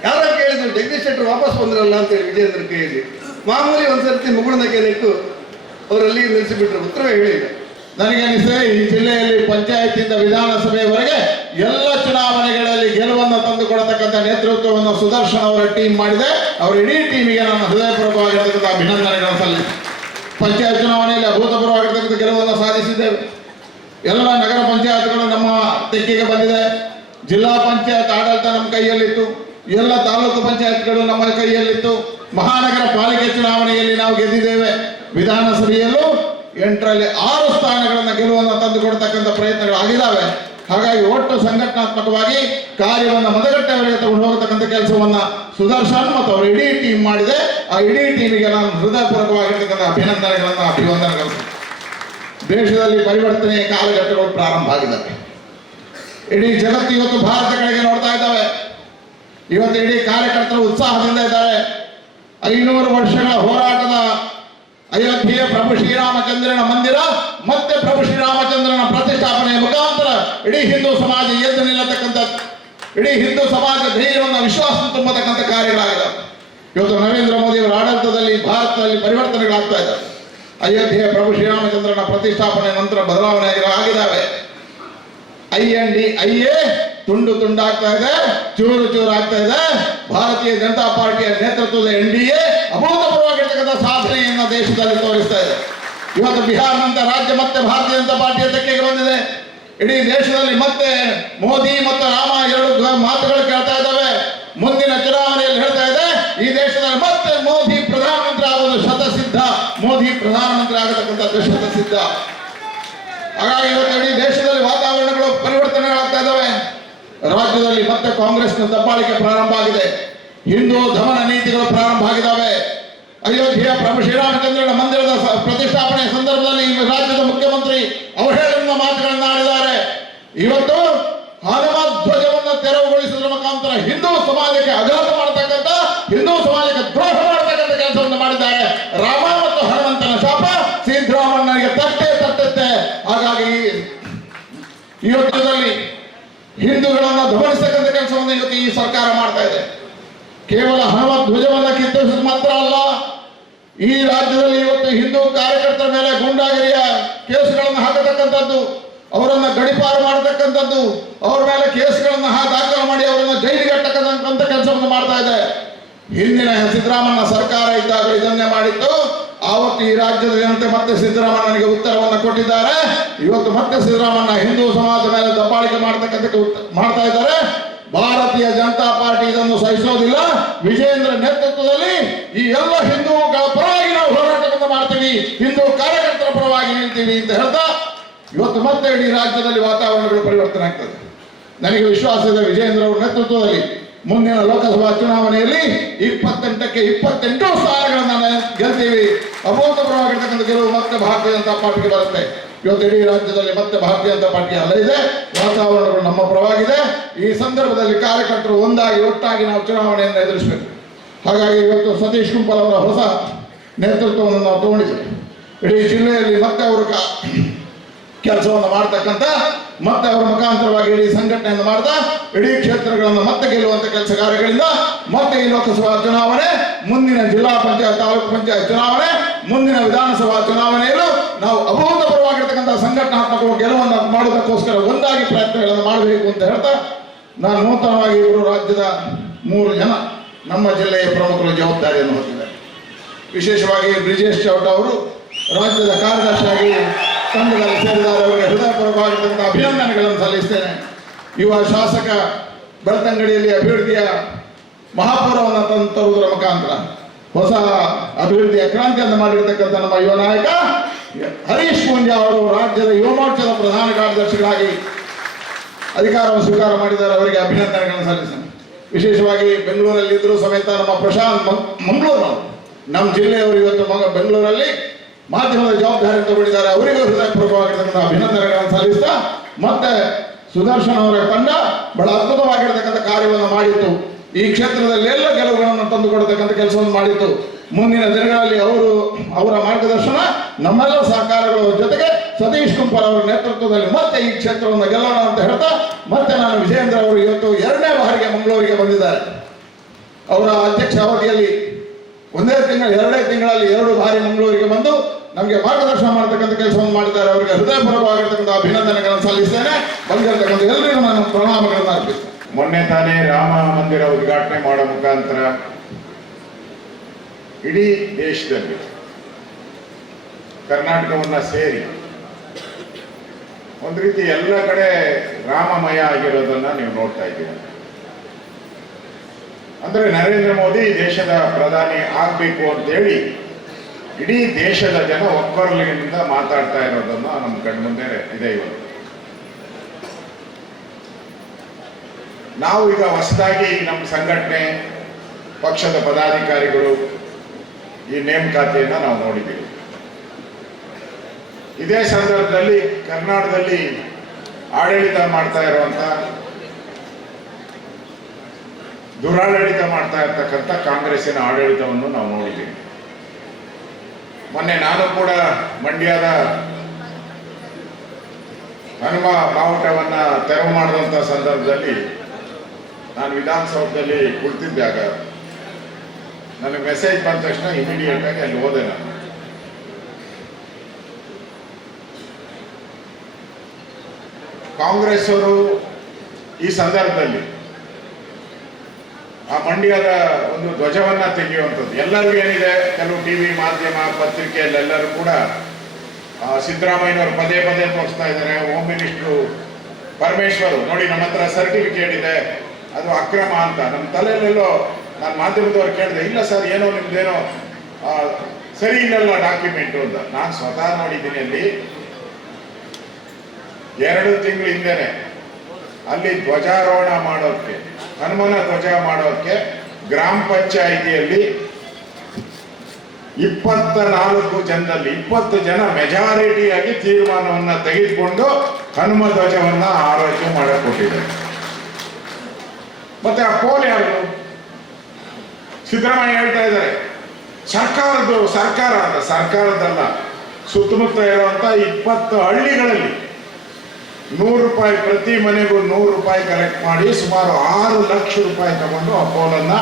ಯಾರ ಕೇಳಿದ್ರು ಜಗದೀಶ್ ಶೆಟ್ಟರ್ ವಾಪಸ್ ಬಂದ್ರಲ್ಲ ಅಂತೇಳಿ ವಿಜಯೇಂದ್ರ ಕೈಯಲ್ಲಿ. ಮಾಮೂಲಿ ಒಂದ್ಸರ್ತಿ ಮುಗುಳ್ನಕ್ಕೆ ನೆಟ್ಟು ಅವರಲ್ಲಿ ನಿಲ್ಲಿಸಿಬಿಟ್ರು, ಉತ್ತರವೇ ಹೇಳಿಲ್ಲ. ನನಗೆ ಅನಿಸ್ತದೆ, ಈ ಜಿಲ್ಲೆಯಲ್ಲಿ ಪಂಚಾಯತಿಯಿಂದ ವಿಧಾನಸಭೆಯವರೆಗೆ ಎಲ್ಲ ಚುನಾವಣೆಗಳಲ್ಲಿ ಗೆಲುವನ್ನು ತಂದುಕೊಡತಕ್ಕಂಥ ನೇತೃತ್ವವನ್ನು ಸುದರ್ಶನ್ ಅವರ ಟೀಮ್ ಮಾಡಿದೆ. ಅವರ ಇಡೀ ಟೀಮಿಗೆ ನಾನು ಹೃದಯಪೂರ್ವಕವಾಗಿರ್ತಕ್ಕಂಥ ಅಭಿನಂದನೆಗಳನ್ನು ಸಲ್ಲಿಸಿ. ಪಂಚಾಯತ್ ಚುನಾವಣೆಯಲ್ಲಿ ಅಭೂತಪೂರ್ವವಾಗಿರ್ತಕ್ಕಂಥ ಗೆಲುವನ್ನು ಸಾಧಿಸಿದ್ದೇವೆ. ಎಲ್ಲ ನಗರ ಪಂಚಾಯತ್ಗಳು ನಮ್ಮ ತೆಕ್ಕೆಗೆ ಬಂದಿದೆ. ಜಿಲ್ಲಾ ಪಂಚಾಯತ್ ಆಡಳಿತ ನಮ್ಮ ಕೈಯಲ್ಲಿತ್ತು, ಎಲ್ಲ ತಾಲೂಕು ಪಂಚಾಯತ್ಗಳು ನಮ್ಮ ಕೈಯಲ್ಲಿತ್ತು. ಮಹಾನಗರ ಪಾಲಿಕೆ ಚುನಾವಣೆಯಲ್ಲಿ ನಾವು ಗೆದ್ದಿದ್ದೇವೆ. ವಿಧಾನಸಭೆಯಲ್ಲೂ 8ರಲ್ಲಿ 6 ಸ್ಥಾನಗಳನ್ನು ಗೆಲುವನ್ನು ತಂದುಕೊಡ್ತಕ್ಕಂಥ ಪ್ರಯತ್ನಗಳು ಆಗಿದ್ದಾವೆ. ಹಾಗಾಗಿ ಒಟ್ಟು ಸಂಘಟನಾತ್ಮಕವಾಗಿ ಕಾರ್ಯವನ್ನು ಮತಗಟ್ಟೆಯವರೆಗೆ ತಗೊಂಡು ಹೋಗತಕ್ಕಂಥ ಕೆಲಸವನ್ನ ಸುದರ್ಶನ್ ಮತ್ತು ಅವರ ಇಡೀ ಟೀಮ್ ಮಾಡಿದೆ. ಆ ಇಡೀ ಟೀಮಿಗೆ ನಾನು ಹೃದಯಪೂರ್ವಕವಾಗಿರ್ತಕ್ಕಂಥ ಅಭಿವಂದನೆಗಳು. ದೇಶದಲ್ಲಿ ಪರಿವರ್ತನೆಯ ಕಾಲಘಟ್ಟಗಳು ಪ್ರಾರಂಭ ಆಗಿದ್ದಾವೆ. ಇಡೀ ಜಗತ್ತು ಇವತ್ತು ಭಾರತ ಕಡೆಗೆ ನೋಡ್ತಾ ಇದ್ದಾವೆ. ಇವತ್ತು ಇಡೀ ಕಾರ್ಯಕರ್ತರು ಉತ್ಸಾಹದಿಂದ ಇದ್ದಾರೆ. 500 ವರ್ಷಗಳ ಹೋರಾಟದ ಅಯೋಧ್ಯೆಯ ಪ್ರಭು ಶ್ರೀರಾಮಚಂದ್ರನ ಮಂದಿರ ಮತ್ತೆ ಪ್ರಭು ಶ್ರೀರಾಮಚಂದ್ರನ ಪ್ರತಿಷ್ಠಾಪನೆಯ ಮುಖಾಂತರ ಇಡೀ ಹಿಂದೂ ಸಮಾಜ ಎದ್ದು ನಿಲ್ಲತಕ್ಕಂಥ, ಇಡೀ ಹಿಂದೂ ಸಮಾಜ ಧೈರ್ಯವನ್ನು, ವಿಶ್ವಾಸ ತುಂಬತಕ್ಕಂಥ ಕಾರ್ಯಗಳಾಗಿದೆ. ಇವತ್ತು ನರೇಂದ್ರ ಮೋದಿ ಅವರ ಆಡಳಿತದಲ್ಲಿ ಭಾರತದಲ್ಲಿ ಪರಿವರ್ತನೆಗಳಾಗ್ತಾ ಇದ್ದಾವೆ. ಅಯೋಧ್ಯೆಯ ಪ್ರಭು ಶ್ರೀರಾಮಚಂದ್ರನ ಪ್ರತಿಷ್ಠಾಪನೆ ನಂತರ ಬದಲಾವಣೆ ಆಗಿದ್ದಾವೆ. ಐಎ ತುಂಡಾಗ್ತಾ ಇದೆ, ಚೂರು ಆಗ್ತಾ ಇದೆ. ಭಾರತೀಯ ಜನತಾ ಪಾರ್ಟಿಯ ನೇತೃತ್ವದ NDA ಅಭೂತಪೂರ್ವವಾಗಿರ್ತಕ್ಕಂಥ ಸಾಧನೆಯನ್ನು ದೇಶದಲ್ಲಿ ತೋರಿಸ್ತಾ ಇದೆ. ಇವತ್ತು ಬಿಹಾರನಂತ ರಾಜ್ಯ ಮತ್ತೆ ಭಾರತೀಯ ಜನತಾ ಪಾರ್ಟಿಯ ತೆಕ್ಕೆಗೆ ಬಂದಿದೆ. ಇಡೀ ದೇಶದಲ್ಲಿ ಮತ್ತೆ ಮೋದಿ ಮತ್ತು ರಾಮ 2 ಮಾತುಗಳು ಕೇಳ್ತಾ ಇದ್ದಾವೆ. ಮುಂದಿನ ಚುನಾವಣೆಯಲ್ಲಿ ಹೇಳ್ತಾ ಇದೆ, ಈ ದೇಶದಲ್ಲಿ ಮತ್ತೆ ಮೋದಿ ಪ್ರಧಾನಮಂತ್ರಿ ಆಗುವುದು ಶತಸಿದ್ಧ, ಮೋದಿ ಪ್ರಧಾನಮಂತ್ರಿ ಆಗತಕ್ಕಂಥದ್ದು ಶತಸಿದ್ಧ. ಹಾಗಾಗಿ ಇವತ್ತು ಇಡೀ ದೇಶದಲ್ಲಿ ವಾತಾವರಣಗಳು ಪರಿವರ್ತನೆಗಳಾಗ್ತಾ ಇದ್ದಾವೆ. ರಾಜ್ಯದಲ್ಲಿ ಮತ್ತೆ ಕಾಂಗ್ರೆಸ್ನ ದಬ್ಬಾಳಿಕೆ ಪ್ರಾರಂಭ ಆಗಿದೆ. ಹಿಂದೂ ದಮನ ನೀತಿಗಳು ಪ್ರಾರಂಭ ಆಗಿದ್ದಾವೆ. ಅಯೋಧ್ಯೆಯ ಪ್ರಭು ಶ್ರೀರಾಮಚಂದ್ರನ ಮಂದಿರದ ಪ್ರತಿಷ್ಠಾಪನೆ ಸಂದರ್ಭದಲ್ಲಿ ಈ ರಾಜ್ಯದ ಮುಖ್ಯಮಂತ್ರಿ ಅವಹೇಳನ ಮಾತುಗಳನ್ನು ಆಡಿದ್ದಾರೆ. ಇವತ್ತು ಹನುಮ ಧ್ವಜವನ್ನು ತೆರವುಗೊಳಿಸುವುದರ ಮುಖಾಂತರ ಹಿಂದೂ ಸಮಾಜಕ್ಕೆ ಆಘಾತ ಮಾಡತಕ್ಕಂಥ, ಹಿಂದೂ ಸಮಾಜಕ್ಕೆ ದ್ರೋಹ ಮಾಡತಕ್ಕಂಥ ಕೆಲಸವನ್ನು ಮಾಡಿದ್ದಾರೆ. ರಾಮ ಮತ್ತು ಹನುಮಂತನ ಶಾಪ ಸಿದ್ದರಾಮಯ್ಯನಿಗೆ ತಟ್ಟುತ್ತೆ. ಹಾಗಾಗಿ ಈ ಯುದ್ಧದಲ್ಲಿ ಹಿಂದೂಗಳನ್ನು ದಮನಿಸತಕ್ಕಂಥ ಕೆಲಸವನ್ನು ಇವತ್ತು ಈ ಸರ್ಕಾರ ಮಾಡ್ತಾ ಇದೆ. ಕೇವಲ ಹನುಮ ಧ್ವಜವನ್ನು ಕಿತ್ತರಿಸಿದ ಮಾತ್ರ ಅಲ್ಲ, ಈ ರಾಜ್ಯದಲ್ಲಿ ಇವತ್ತು ಹಿಂದೂ ಕಾರ್ಯಕರ್ತರ ಮೇಲೆ ಗೂಂಡಾಗಿರಿಯ ಕೇಸುಗಳನ್ನು ಹಾಕತಕ್ಕಂಥದ್ದು, ಅವರನ್ನ ಗಡಿಪಾರು ಮಾಡತಕ್ಕಂಥದ್ದು, ಅವರ ಮೇಲೆ ಕೇಸುಗಳನ್ನು ದಾಖಲು ಮಾಡಿ ಅವರನ್ನು ಜೈಲಿಗೆ ಅಟ್ಟಕ್ಕಂಥ ಕೆಲಸವನ್ನು ಮಾಡ್ತಾ ಇದೆ. ಹಿಂದಿನ ಸಿದ್ದರಾಮಯ್ಯ ಸರ್ಕಾರ ಇದ್ದಾಗ ಇದನ್ನೇ ಮಾಡಿತ್ತು. ಆವತ್ತು ಈ ರಾಜ್ಯದ ಜನತೆ ಮತ್ತೆ ಸಿದ್ದರಾಮಯ್ಯನಿಗೆ ಉತ್ತರವನ್ನು ಕೊಟ್ಟಿದ್ದಾರೆ. ಇವತ್ತು ಮತ್ತೆ ಸಿದ್ದರಾಮಯ್ಯ ಹಿಂದೂ ಸಮಾಜದ ಮೇಲೆ ದಬ್ಬಾಳಿಕೆ ಮಾಡ್ತಾ ಇದ್ದಾರೆ. ಭಾರತೀಯ ಜನತಾ ಪಾರ್ಟಿ ಇದನ್ನು ಸಹಿಸೋದಿಲ್ಲ. ವಿಜೇಂದ್ರ ನೇತೃತ್ವದಲ್ಲಿ ಈ ಎಲ್ಲ ಹಿಂದೂಗಳ ಪರವಾಗಿ ನಾವು ಹೋರಾಟವನ್ನು ಮಾಡ್ತೀವಿ, ಹಿಂದೂ ಕಾರ್ಯಕರ್ತರ ಪರವಾಗಿ ನಿಲ್ತೀವಿ ಅಂತ ಹೇಳ್ತಾ ಇವತ್ತು ಮತ್ತೆ ಇಡೀ ರಾಜ್ಯದಲ್ಲಿ ವಾತಾವರಣಗಳು ಪರಿವರ್ತನೆ ಆಗ್ತದೆ. ನನಗೆ ವಿಶ್ವಾಸ ಇದೆ, ವಿಜೇಂದ್ರ ಅವರ ನೇತೃತ್ವದಲ್ಲಿ ಮುಂದಿನ ಲೋಕಸಭಾ ಚುನಾವಣೆಯಲ್ಲಿ 28ಕ್ಕೆ 28 ಸ್ಥಾನಗಳನ್ನು ಗೆಲ್ತೀವಿ. ಅಭೂತಪೂರ್ವವಾಗಿರ್ತಕ್ಕಂಥ ಗೆಲುವು ಮತ್ತೆ ಭಾರತೀಯ ಜನತಾ ಪಾರ್ಟಿಗೆ ಬರುತ್ತೆ. ಇವತ್ತು ಇಡೀ ರಾಜ್ಯದಲ್ಲಿ ಮತ್ತೆ ಭಾರತೀಯ ಜನತಾ ಪಾರ್ಟಿ ಅಲ್ಲ ಇದೆ, ವಾತಾವರಣಗಳು ನಮ್ಮ ಪರವಾಗಿದೆ. ಈ ಸಂದರ್ಭದಲ್ಲಿ ಕಾರ್ಯಕರ್ತರು ಒಂದಾಗಿ ಒಟ್ಟಾಗಿ ನಾವು ಚುನಾವಣೆಯನ್ನು ಎದುರಿಸಬೇಕು. ಹಾಗಾಗಿ ಇವತ್ತು ಸತೀಶ್ ಕುಂಪಲ್ ಅವರ ಹೊಸ ನೇತೃತ್ವವನ್ನು ನಾವು ತಗೊಂಡಿದ್ದೇವೆ. ಇಡೀ ಜಿಲ್ಲೆಯಲ್ಲಿ ಮತ್ತೆ ಅವರು ಕೆಲಸವನ್ನು ಮಾಡ್ತಕ್ಕಂಥ, ಮತ್ತೆ ಅವರ ಮುಖಾಂತರವಾಗಿ ಇಡೀ ಸಂಘಟನೆಯನ್ನು ಮಾಡ್ತಾ ಇಡೀ ಕ್ಷೇತ್ರಗಳನ್ನು ಮತ್ತೆ ಗೆಲ್ಲುವಂತ ಕೆಲಸ ಕಾರ್ಯಗಳಿಂದ ಮತ್ತೆ ಈ ಲೋಕಸಭಾ ಚುನಾವಣೆ, ಮುಂದಿನ ಜಿಲ್ಲಾ ಪಂಚಾಯತ್, ತಾಲೂಕು ಪಂಚಾಯತ್ ಚುನಾವಣೆ, ಮುಂದಿನ ವಿಧಾನಸಭಾ ಚುನಾವಣೆಯಲ್ಲೂ ನಾವು ಅಭೂತಪೂರ್ವವಾಗಿರ್ತಕ್ಕಂಥ ಸಂಘಟನಾತ್ಮಕ ಗೆಲುವನ್ನು ಮಾಡುವುದಕ್ಕೋಸ್ಕರ ಒಂದಾಗಿ ಪ್ರಯತ್ನಗಳನ್ನು ಮಾಡಬೇಕು ಅಂತ ಹೇಳ್ತಾ, ನಾನು ನೂತನವಾಗಿ ಇವರು ರಾಜ್ಯದ 3 ಜನ ನಮ್ಮ ಜಿಲ್ಲೆಯ ಪ್ರಮುಖರು ಜವಾಬ್ದಾರಿಯನ್ನು ಹೊತ್ತಿದ್ದಾರೆ. ವಿಶೇಷವಾಗಿ ಬ್ರಿಜೇಶ್ ಚೌಟ ಅವರು ರಾಜ್ಯದ ಕಾರ್ಯದರ್ಶಿಯಾಗಿ ತಂಡದಲ್ಲಿ ಸೇರಿದ್ದಾರೆ. ಅವರಿಗೆ ಹೃದಯಪೂರ್ವಕವಾಗಿರ್ತಕ್ಕಂಥ ಅಭಿನಂದನೆಗಳನ್ನು ಸಲ್ಲಿಸ್ತೇನೆ. ಯುವ ಶಾಸಕ ಬೆಳ್ತಂಗಡಿಯಲ್ಲಿ ಅಭಿವೃದ್ಧಿಯ ಮಹಾಪೌರವನ್ನು ತರುವುದರ ಮುಖಾಂತರ ಹೊಸ ಅಭಿವೃದ್ಧಿಯ ಕ್ರಾಂತಿಯನ್ನು ಮಾಡಿರ್ತಕ್ಕಂಥ ನಮ್ಮ ಯುವ ನಾಯಕ ಹರೀಶ್ ಪೂಂಜಾ ಅವರು ರಾಜ್ಯದ ಯುವ ಮೋರ್ಚಾದ ಪ್ರಧಾನ ಕಾರ್ಯದರ್ಶಿಗಳಾಗಿ ಅಧಿಕಾರವನ್ನು ಸ್ವೀಕಾರ ಮಾಡಿದ್ದಾರೆ. ಅವರಿಗೆ ಅಭಿನಂದನೆಗಳನ್ನು ಸಲ್ಲಿಸ್ತೇನೆ. ವಿಶೇಷವಾಗಿ ಬೆಂಗಳೂರಲ್ಲಿದ್ದರೂ ಸಮೇತ ನಮ್ಮ ಪ್ರಶಾಂತ್ ಮಂಗಳೂರು, ನಮ್ಮ ಜಿಲ್ಲೆಯವರು ಇವತ್ತು ಬೆಂಗಳೂರಲ್ಲಿ ಮಾಧ್ಯಮದ ಜವಾಬ್ದಾರಿ ತಗೊಂಡಿದ್ದಾರೆ. ಅವರಿಗೂ ಹೃದಯಪೂರ್ವಕವಾಗಿರ್ತಕ್ಕಂಥ ಅಭಿನಂದನೆಗಳನ್ನು ಸಲ್ಲಿಸ್ತಾ, ಮತ್ತೆ ಸುದರ್ಶನ್ ಅವರ ತಂಡ ಬಹಳ ಅದ್ಭುತವಾಗಿರ್ತಕ್ಕಂಥ ಕಾರ್ಯವನ್ನು ಮಾಡಿತ್ತು. ಈ ಕ್ಷೇತ್ರದಲ್ಲಿ ಎಲ್ಲ ಗೆಲುವುಗಳನ್ನು ತಂದುಕೊಡ್ತಕ್ಕಂಥ ಕೆಲಸವನ್ನು ಮಾಡಿತ್ತು. ಮುಂದಿನ ದಿನಗಳಲ್ಲಿ ಅವರ ಮಾರ್ಗದರ್ಶನ, ನಮ್ಮೆಲ್ಲ ಸಹಕಾರಗಳ ಜೊತೆಗೆ ಸತೀಶ್ ಕುಂಪಲ್ ಅವರ ನೇತೃತ್ವದಲ್ಲಿ ಮತ್ತೆ ಈ ಕ್ಷೇತ್ರವನ್ನು ಗೆಲ್ಲೋಣ ಅಂತ ಹೇಳ್ತಾ, ಮತ್ತೆ ನಾನು ವಿಜೇಂದ್ರ ಅವರು ಇವತ್ತು 2ನೇ ಬಾರಿಗೆ ಮಂಗಳೂರಿಗೆ ಬಂದಿದ್ದಾರೆ. ಅವರ ಅಧ್ಯಕ್ಷ ಅವಧಿಯಲ್ಲಿ 2 ತಿಂಗಳಲ್ಲಿ 2 ಬಾರಿ ಮಂಗಳೂರಿಗೆ ಬಂದು ನಮಗೆ ಮಾರ್ಗದರ್ಶನ ಮಾಡತಕ್ಕಂಥ ಕೆಲಸವನ್ನು ಮಾಡಿದ್ದಾರೆ. ಅವರಿಗೆ ಹೃದಯಪೂರ್ವಕವಾಗಿರ್ತಕ್ಕಂಥ ಅಭಿನಂದನೆಗಳನ್ನು ಸಲ್ಲಿಸ್ತೇನೆ. ಬಂದಿರತಕ್ಕಂಥ ಎಲ್ಲರಿಗೂ ನಾನು ಪ್ರಣಾಮಗಳನ್ನು ಅರ್ಪಿಸ್ತೇನೆ. ಮೊನ್ನೆ ತಾನೇ ರಾಮ ಮಂದಿರ ಉದ್ಘಾಟನೆ ಮಾಡೋ ಮುಖಾಂತರ ಇಡೀ ದೇಶದಲ್ಲಿ ಕರ್ನಾಟಕವನ್ನ ಸೇರಿ ಒಂದು ರೀತಿ ಎಲ್ಲ ಕಡೆ ರಾಮಮಯ ಆಗಿರೋದನ್ನ ನೀವು ನೋಡ್ತಾ ಇದ್ದೀರಿ. ಅಂದ್ರೆ ನರೇಂದ್ರ ಮೋದಿ ದೇಶದ ಪ್ರಧಾನಿ ಆಗ್ಬೇಕು ಅಂತೇಳಿ ಇಡೀ ದೇಶದ ಜನ ಒಕ್ಕೊರಲಿನಿಂದ ಮಾತಾಡ್ತಾ ಇರೋದನ್ನ ನಮ್ಮ ಕಣ್ಮುಂದೆ ಇದೆ. ಇವತ್ತು ನಾವು ಈಗ ಹೊಸದಾಗಿ ನಮ್ಮ ಸಂಘಟನೆ ಪಕ್ಷದ ಪದಾಧಿಕಾರಿಗಳು ಈ ನೇಮಕಾತಿಯನ್ನ ನಾವು ನೋಡಿದ್ದೀವಿ. ಇದೇ ಸಂದರ್ಭದಲ್ಲಿ ಕರ್ನಾಟಕದಲ್ಲಿ ಆಡಳಿತ ಮಾಡ್ತಾ ಇರುವಂತ, ದುರಾಡಳಿತ ಮಾಡ್ತಾ ಇರ್ತಕ್ಕಂಥ ಕಾಂಗ್ರೆಸ್ಸಿನ ಆಡಳಿತವನ್ನು ನಾವು ನೋಡಿದ್ದೀವಿ. ಮೊನ್ನೆ ನಾನು ಕೂಡ ಮಂಡ್ಯದ ಹನುಮ ಬಾವುಟವನ್ನ ತೆರವು ಮಾಡಿದಂಥ ಸಂದರ್ಭದಲ್ಲಿ ನಾನು ವಿಧಾನಸೌಧದಲ್ಲಿ ಕುಳಿತಿದ್ದಾಗ ನನಗೆ ಮೆಸೇಜ್ ಬಂದ ತಕ್ಷಣ ಇಮಿಡಿಯೇಟ್ ಆಗಿ ಅಲ್ಲಿ ಹೋದೆ. ನಾನು ಕಾಂಗ್ರೆಸ್ ಅವರು ಈ ಸಂದರ್ಭದಲ್ಲಿ ಆ ಮಂಡ್ಯದ ಒಂದು ಧ್ವಜವನ್ನ ತೆಗೆಯುವಂಥದ್ದು ಎಲ್ಲರಿಗೂ ಏನಿದೆ, ಕೆಲವು ಟಿವಿ ಮಾಧ್ಯಮ ಪತ್ರಿಕೆಯಲ್ಲೆಲ್ಲರೂ ಕೂಡ ಸಿದ್ದರಾಮಯ್ಯನವರು ಪದೇ ಪದೇ ತೋರಿಸ್ತಾ ಇದ್ದಾರೆ. ಹೋಮ್ ಮಿನಿಸ್ಟ್ರು ಪರಮೇಶ್ವರ್ ನೋಡಿ ನಮ್ಮ ಹತ್ರ ಸರ್ಟಿಫಿಕೇಟ್ ಇದೆ, ಅದು ಅಕ್ರಮ ಅಂತ. ನಮ್ಮ ತಲೆಯಲ್ಲೆಲ್ಲೋ ನಾನು ಮಾಧ್ಯಮದವ್ರು ಕೇಳಿದೆ, ಇಲ್ಲ ಸರ್ ಏನೋ ನಿಮ್ದೇನೋ ಸರಿ ಇಲ್ಲಲ್ಲ ಡಾಕ್ಯುಮೆಂಟು ಅಂತ. ನಾನು ಸ್ವತಃ ನೋಡಿದ್ದೀನಿ. ಅಲ್ಲಿ 2 ತಿಂಗಳ ಹಿಂದೆನೆ ಅಲ್ಲಿ ಧ್ವಜಾರೋಹಣ ಮಾಡೋಕ್ಕೆ, ಹನುಮನ ಧ್ವಜ ಮಾಡೋಕ್ಕೆ ಗ್ರಾಮ ಪಂಚಾಯಿತಿಯಲ್ಲಿ 24 ಜನದಲ್ಲಿ 20 ಜನ ಮೆಜಾರಿಟಿಯಾಗಿ ತೀರ್ಮಾನವನ್ನ ತೆಗೆದುಕೊಂಡು ಹನುಮ ಧ್ವಜವನ್ನ ಆರೋಗ್ಯ ಮಾಡಿಕೊಟ್ಟಿದ್ದಾರೆ. ಮತ್ತೆ ಆ ಪೋಲ್ ಯಾರು? ಸಿದ್ದರಾಮಯ್ಯ ಹೇಳ್ತಾ ಇದ್ದಾರೆ ಸರ್ಕಾರದಲ್ಲ, ಸುತ್ತಮುತ್ತ ಇರುವಂತ 20 ಹಳ್ಳಿಗಳಲ್ಲಿ 100 ರೂಪಾಯಿ ಪ್ರತಿ ಮನೆಗೂ 100 ರೂಪಾಯಿ ಕಲೆಕ್ಟ್ ಮಾಡಿ ಸುಮಾರು 6 ಲಕ್ಷ ರೂಪಾಯಿ ತಗೊಂಡು ಆ ಪೋಲನ್ನ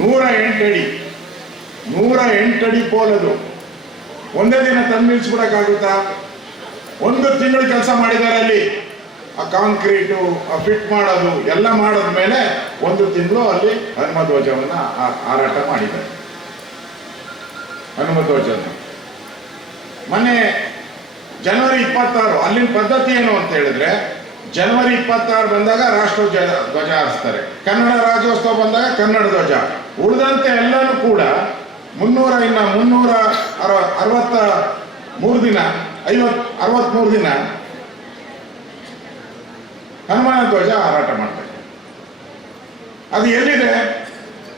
108 ಅಡಿ 108 ಅಡಿ ಪೋಲದು ಒಂದೇ ದಿನ ತಂದು ನಿಲ್ಸ್ಬಿಡಕ್ಕಾಗುತ್ತಾ? 1 ತಿಂಗಳು ಕೆಲಸ ಮಾಡಿದ್ದಾರೆ ಅಲ್ಲಿ. ಆ ಕಾಂಕ್ರೀಟು, ಆ ಫಿಟ್ ಮಾಡೋದು ಎಲ್ಲ ಮಾಡಿದ್ಮೇಲೆ 1 ತಿಂಗಳು ಅಲ್ಲಿ ಹನುಮ ಧ್ವಜವನ್ನ ಹಾರಾಟ ಮಾಡಿದ್ದಾರೆ. ಹನುಮ ಧ್ವಜವನ್ನು ಮೊನ್ನೆ ಜನವರಿ 26 ಅಲ್ಲಿನ ಪದ್ಧತಿ ಏನು ಅಂತ ಹೇಳಿದ್ರೆ, ಜನವರಿ 26 ಬಂದಾಗ ರಾಷ್ಟ್ರ ಧ್ವಜ ಹಾರಿಸ್ತಾರೆ, ಕನ್ನಡ ರಾಜ್ಯೋತ್ಸವ ಬಂದಾಗ ಕನ್ನಡ ಧ್ವಜ. ಉಳಿದಂತೆ ಎಲ್ಲನೂ ಕೂಡ 363 ದಿನ 63 ದಿನ ಹನುಮಾನ ಧ್ವಜ ಹಾರಾಟ ಮಾಡ್ತಾರೆ. ಅದು ಎಲ್ಲಿದೆ?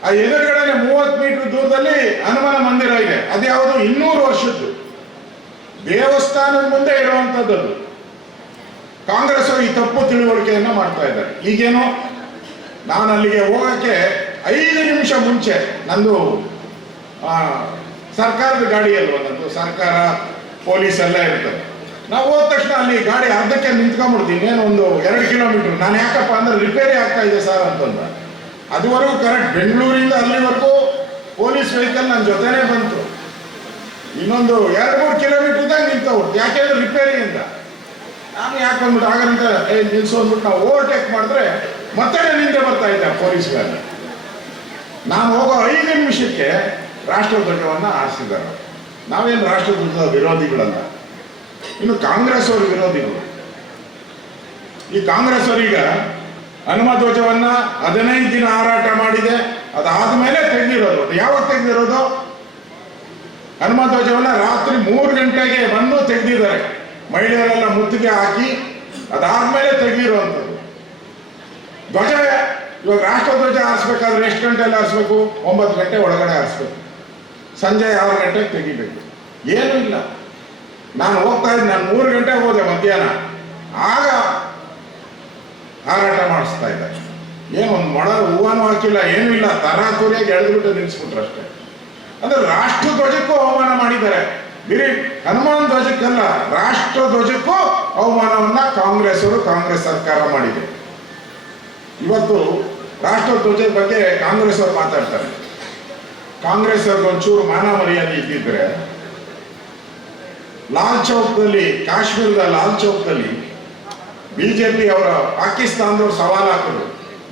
ಆ ಎದುರುಗಡೆ 30 ಮೀಟರ್ ದೂರದಲ್ಲಿ ಹನುಮಾನ ಮಂದಿರ ಇದೆ. ಅದ್ಯಾವುದು 200 ವರ್ಷದ್ದು ದೇವಸ್ಥಾನದ ಮುಂದೆ ಇರುವಂತದ್ದು. ಕಾಂಗ್ರೆಸ್ ಅವರು ಈ ತಪ್ಪು ತಿಳುವಳಿಕೆಯನ್ನ ಮಾಡ್ತಾ ಇದ್ದಾರೆ. ಈಗೇನು ನಾನು ಅಲ್ಲಿಗೆ ಹೋಗಕ್ಕೆ 5 ನಿಮಿಷ ಮುಂಚೆ ನಂದು ಸರ್ಕಾರದ ಗಾಡಿಯಲ್ಲಿ ಒಂದೊಂದು ಸರ್ಕಾರ ಪೊಲೀಸ್ ಎಲ್ಲ ಇರ್ತದೆ. ನಾವು ಹೋದ ತಕ್ಷಣ ಅಲ್ಲಿ ಗಾಡಿ ಅರ್ಧಕ್ಕೆ ನಿಂತ್ಕೊಂಡ್ಬಿಡ್ತೀನಿ. ಏನು ಒಂದು 2 ಕಿಲೋಮೀಟರ್. ನಾನು ಯಾಕಪ್ಪ ಅಂದ್ರೆ ರಿಪೇರಿ ಆಗ್ತಾ ಇದೆ ಸರ್ ಅಂತಂದ. ಅದುವರೆಗೂ ಕರೆಕ್ಟ್ ಬೆಂಗಳೂರಿಂದ ಅಲ್ಲಿವರೆಗೂ ಪೊಲೀಸ್ ವೆಹಿಕಲ್ ನನ್ನ ಜೊತೆನೇ ಬಂತು. ಇನ್ನೊಂದು 2-3 ಕಿಲೋಮೀಟರ್ದಾಗ ನಿಂತವ್ರು. ಯಾಕೆಂದ್ರೆ ರಿಪೇರಿ ಅಂತ. ನಾನು ಯಾಕೆ ಬಂದ್ಬಿಟ್ಟು ಆಗಂತ ನಿಲ್ಸೋದ್ಬಿಟ್ಟು ನಾವು ಓವರ್ಟೇಕ್ ಮಾಡಿದ್ರೆ ಮತ್ತೆ ನಿಂದೆ ಬರ್ತಾ ಇದ್ದೆ ಪೊಲೀಸ್ ಗಾಡಿ. ನಾನು ಹೋಗೋ 5 ನಿಮಿಷಕ್ಕೆ ರಾಷ್ಟ್ರಧ್ವಜವನ್ನ ಹಾರಿಸಿದ್ದಾರೆ. ನಾವೇನು ರಾಷ್ಟ್ರಧ್ವಜದ ವಿರೋಧಿಗಳಲ್ಲ. ಇನ್ನು ಕಾಂಗ್ರೆಸ್ ಅವರು ವಿರೋಧಿಗಳು. ಈ ಕಾಂಗ್ರೆಸ್ ಅವರೀಗ ಹನುಮ ಧ್ವಜವನ್ನ 15 ದಿನ ಹಾರಾಟ ಮಾಡಿದೆ. ಅದಾದ್ಮೇಲೆ ತೆಗೆದಿರೋದು. ಅದು ಯಾವಾಗ ತೆಗೆದಿರೋದು? ಹನುಮ ಧ್ವಜವನ್ನ ರಾತ್ರಿ 3 ಗಂಟೆಗೆ ಬಂದು ತೆಗೆದಿದ್ದಾರೆ. ಮಹಿಳೆಯರೆಲ್ಲ ಮುತ್ತಿಗೆ ಹಾಕಿ ಅದಾದ್ಮೇಲೆ ತೆಗೆದಿರುವಂಥದ್ದು ಧ್ವಜ. ಇವಾಗ ರಾಷ್ಟ್ರಧ್ವಜ ಹಾರಿಸ್ಬೇಕಾದ್ರೆ ಎಷ್ಟು ಗಂಟೆಯಲ್ಲಿ ಹಾರಿಸ್ಬೇಕು? 9 ಗಂಟೆ ಒಳಗಡೆ ಹಾರಿಸ್ಬೇಕು. ಸಂಜೆ 6 ಗಂಟೆಗೆ ತೆಗಿಬೇಕು. ಏನೂ ಇಲ್ಲ. ನಾನು ಹೋಗ್ತಾ ಇದ್ದೆ, ನಾನು 3 ಗಂಟೆಗೆ ಹೋದೆ ಮಧ್ಯಾಹ್ನ. ಆಗ ಹಾರಾಟ ಮಾಡಿಸ್ತಾ ಇದ್ದಾರೆ. ಏನು ಒಂದು ಮೊಳ ಹೂವನೂ ಹಾಕಿಲ್ಲ, ಏನೂ ಇಲ್ಲ. ತರಾತುರಿಯಾಗಿ ಎಳೆದ್ಬಿಟ್ಟು ನಿಲ್ಲಿಸ್ಬಿಟ್ರು ಅಷ್ಟೇ. ಅಂದ್ರೆ ರಾಷ್ಟ್ರ ಧ್ವಜಕ್ಕೂ ಅವಮಾನ ಮಾಡಿದ್ದಾರೆ. ಬಿರಿ ಹನುಮಾನ್ ಧ್ವಜಕ್ಕಲ್ಲ, ರಾಷ್ಟ್ರ ಧ್ವಜಕ್ಕೂ ಅವಮಾನವನ್ನ ಕಾಂಗ್ರೆಸ್ ಸರ್ಕಾರ ಮಾಡಿದೆ. ಇವತ್ತು ರಾಷ್ಟ್ರ ಧ್ವಜದ ಬಗ್ಗೆ ಕಾಂಗ್ರೆಸ್ ಅವರು ಮಾತಾಡ್ತಾರೆ. ಕಾಂಗ್ರೆಸ್ ಅವ್ರಿಗೆ ಒಂಚೂರು ಮಾನ ಮರ್ಯಾದೆ ಇದ್ದಿದ್ರೆ ಲಾಲ್ ಚೌಕ್ದಲ್ಲಿ, ಕಾಶ್ಮೀರದ ಲಾಲ್ ಚೌಕ್ದಲ್ಲಿ ಬಿಜೆಪಿ ಅವರ ಪಾಕಿಸ್ತಾನದವ್ರು ಸವಾಲು ಹಾಕಿದ್ರು.